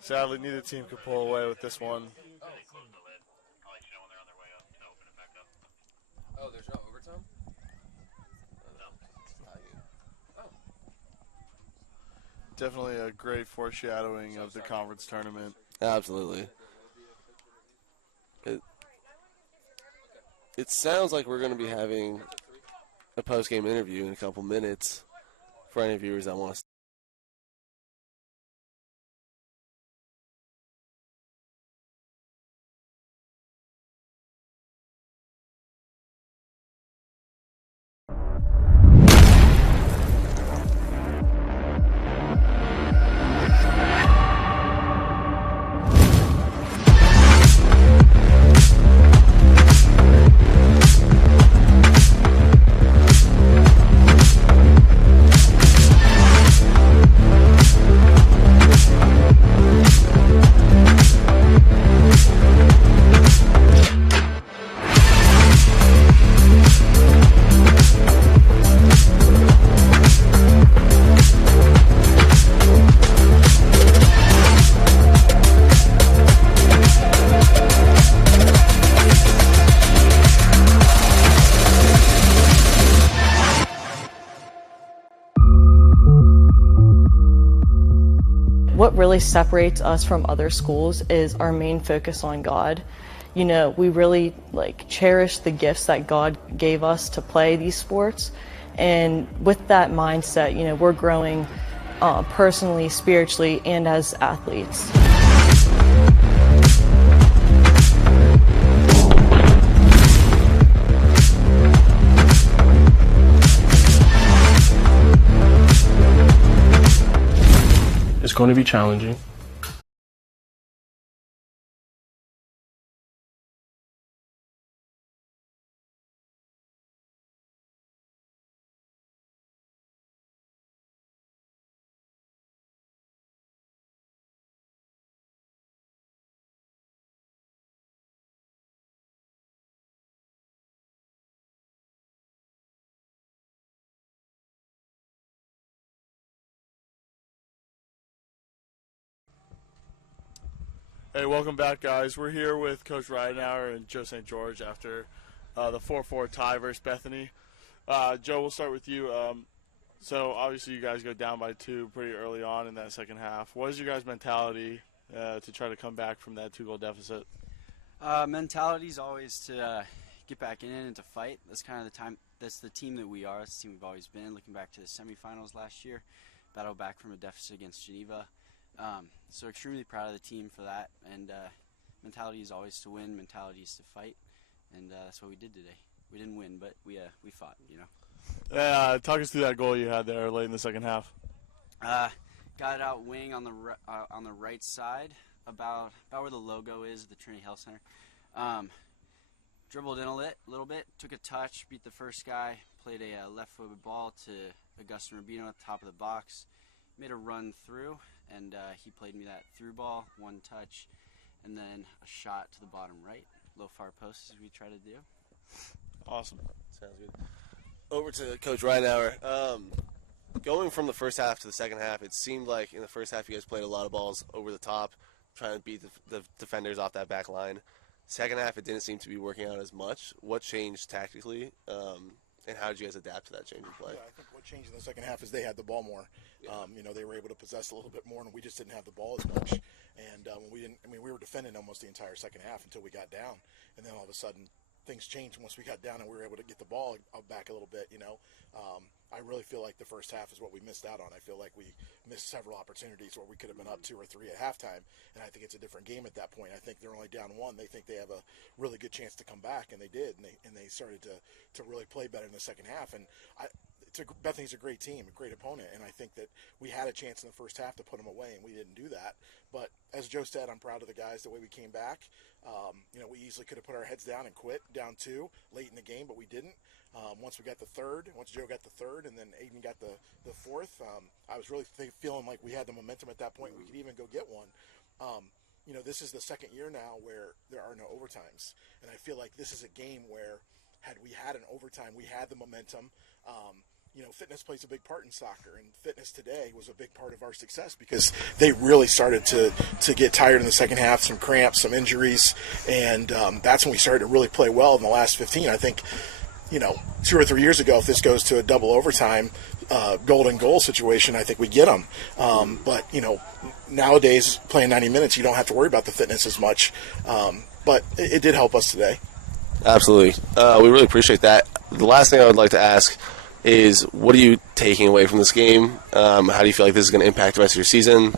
Sadly, neither team could pull away with this one. Oh, there's no overtime? Definitely a great foreshadowing of the conference tournament. Absolutely. It sounds like we're going to be having a post-game interview in a couple minutes for any viewers that want to. What really separates us from other schools is our main focus on God. You know, we really cherish the gifts that God gave us to play these sports. And with that mindset, you know, we're growing personally, spiritually, and as athletes. It's going to be challenging, Hey, welcome back, guys. We're here with Coach Ridenauer and Joe St. George after the 4-4 tie versus Bethany. Joe, we'll start with you. So obviously you guys go down by 2 pretty early on in that second half. What is your guys' mentality to try to come back from that 2-goal deficit? Mentality is always to get back in it and to fight. That's kind of the time. That's the team that we are. That's the team we've always been. Looking back to the semifinals last year, battle back from a deficit against Geneva. So extremely proud of the team for that. And mentality is always to win. Mentality is to fight, and that's what we did today. We didn't win, but we fought. You know. Talk us through that goal you had there late in the second half. Got it out wing on the right side, about where the logo is, the Trinity Health Center. Dribbled in a little bit, took a touch, beat the first guy, played a left-footed ball to Augustin Rubino at the top of the box, made a run through, and he played me that through ball, 1 touch, and then a shot to the bottom right, low far post as we try to do. Awesome. Sounds good. Over to Coach Ridenauer. Going from the first half to the second half, it seemed like in the first half you guys played a lot of balls over the top, trying to beat the defenders off that back line. Second half, it didn't seem to be working out as much. What changed tactically, and how did you guys adapt to that change in play? Yeah, I think what changed in the second half is they had the ball more. They were able to possess a little bit more, and we just didn't have the ball as much. And we were defending almost the entire second half until we got down, and then all of a sudden things changed once we got down and we were able to get the ball back a little bit. I really feel like the first half is what we missed out on. I feel like we missed several opportunities where we could have been up 2 or 3 at halftime, and I think it's a different game at that point. I think they're only down 1. They think they have a really good chance to come back, and they did, and they started to really play better in the second half. And Bethany's a great team, a great opponent, and I think that we had a chance in the first half to put them away, and we didn't do that. But as Joe said, I'm proud of the guys, the way we came back. We easily could have put our heads down and quit down 2 late in the game, but we didn't. Once Joe got the third, and then Aidan got the fourth, I was really feeling like we had the momentum at that point. We could even go get one. This is the second year now where there are no overtimes, and I feel like this is a game where had we had an overtime, we had the momentum. Fitness plays a big part in soccer, and fitness today was a big part of our success because they really started to get tired in the second half, some cramps, some injuries, and that's when we started to really play well in the last 15. I think, 2 or 3 years ago, if this goes to a double overtime golden goal situation, I think we get them. But nowadays, playing 90 minutes, you don't have to worry about the fitness as much. But it did help us today. Absolutely. We really appreciate that. The last thing I would like to ask is, what are you taking away from this game? How do you feel like this is going to impact the rest of your season?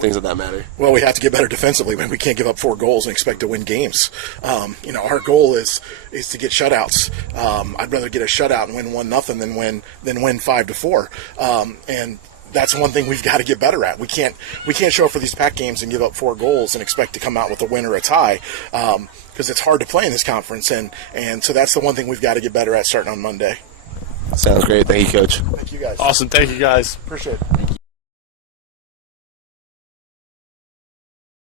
Things of that matter. Well, we have to get better defensively. We can't give up 4 goals and expect to win games. Our goal is to get shutouts. I'd rather get a shutout and win 1-0 than win 5-4. And that's one thing we've got to get better at. We can't show up for these pack games and give up 4 goals and expect to come out with a win or a tie. Because it's hard to play in this conference, and so that's the one thing we've got to get better at starting on Monday. Sounds great. Thank you, Coach. Thank you, guys. Awesome. Thank you, guys. Appreciate it.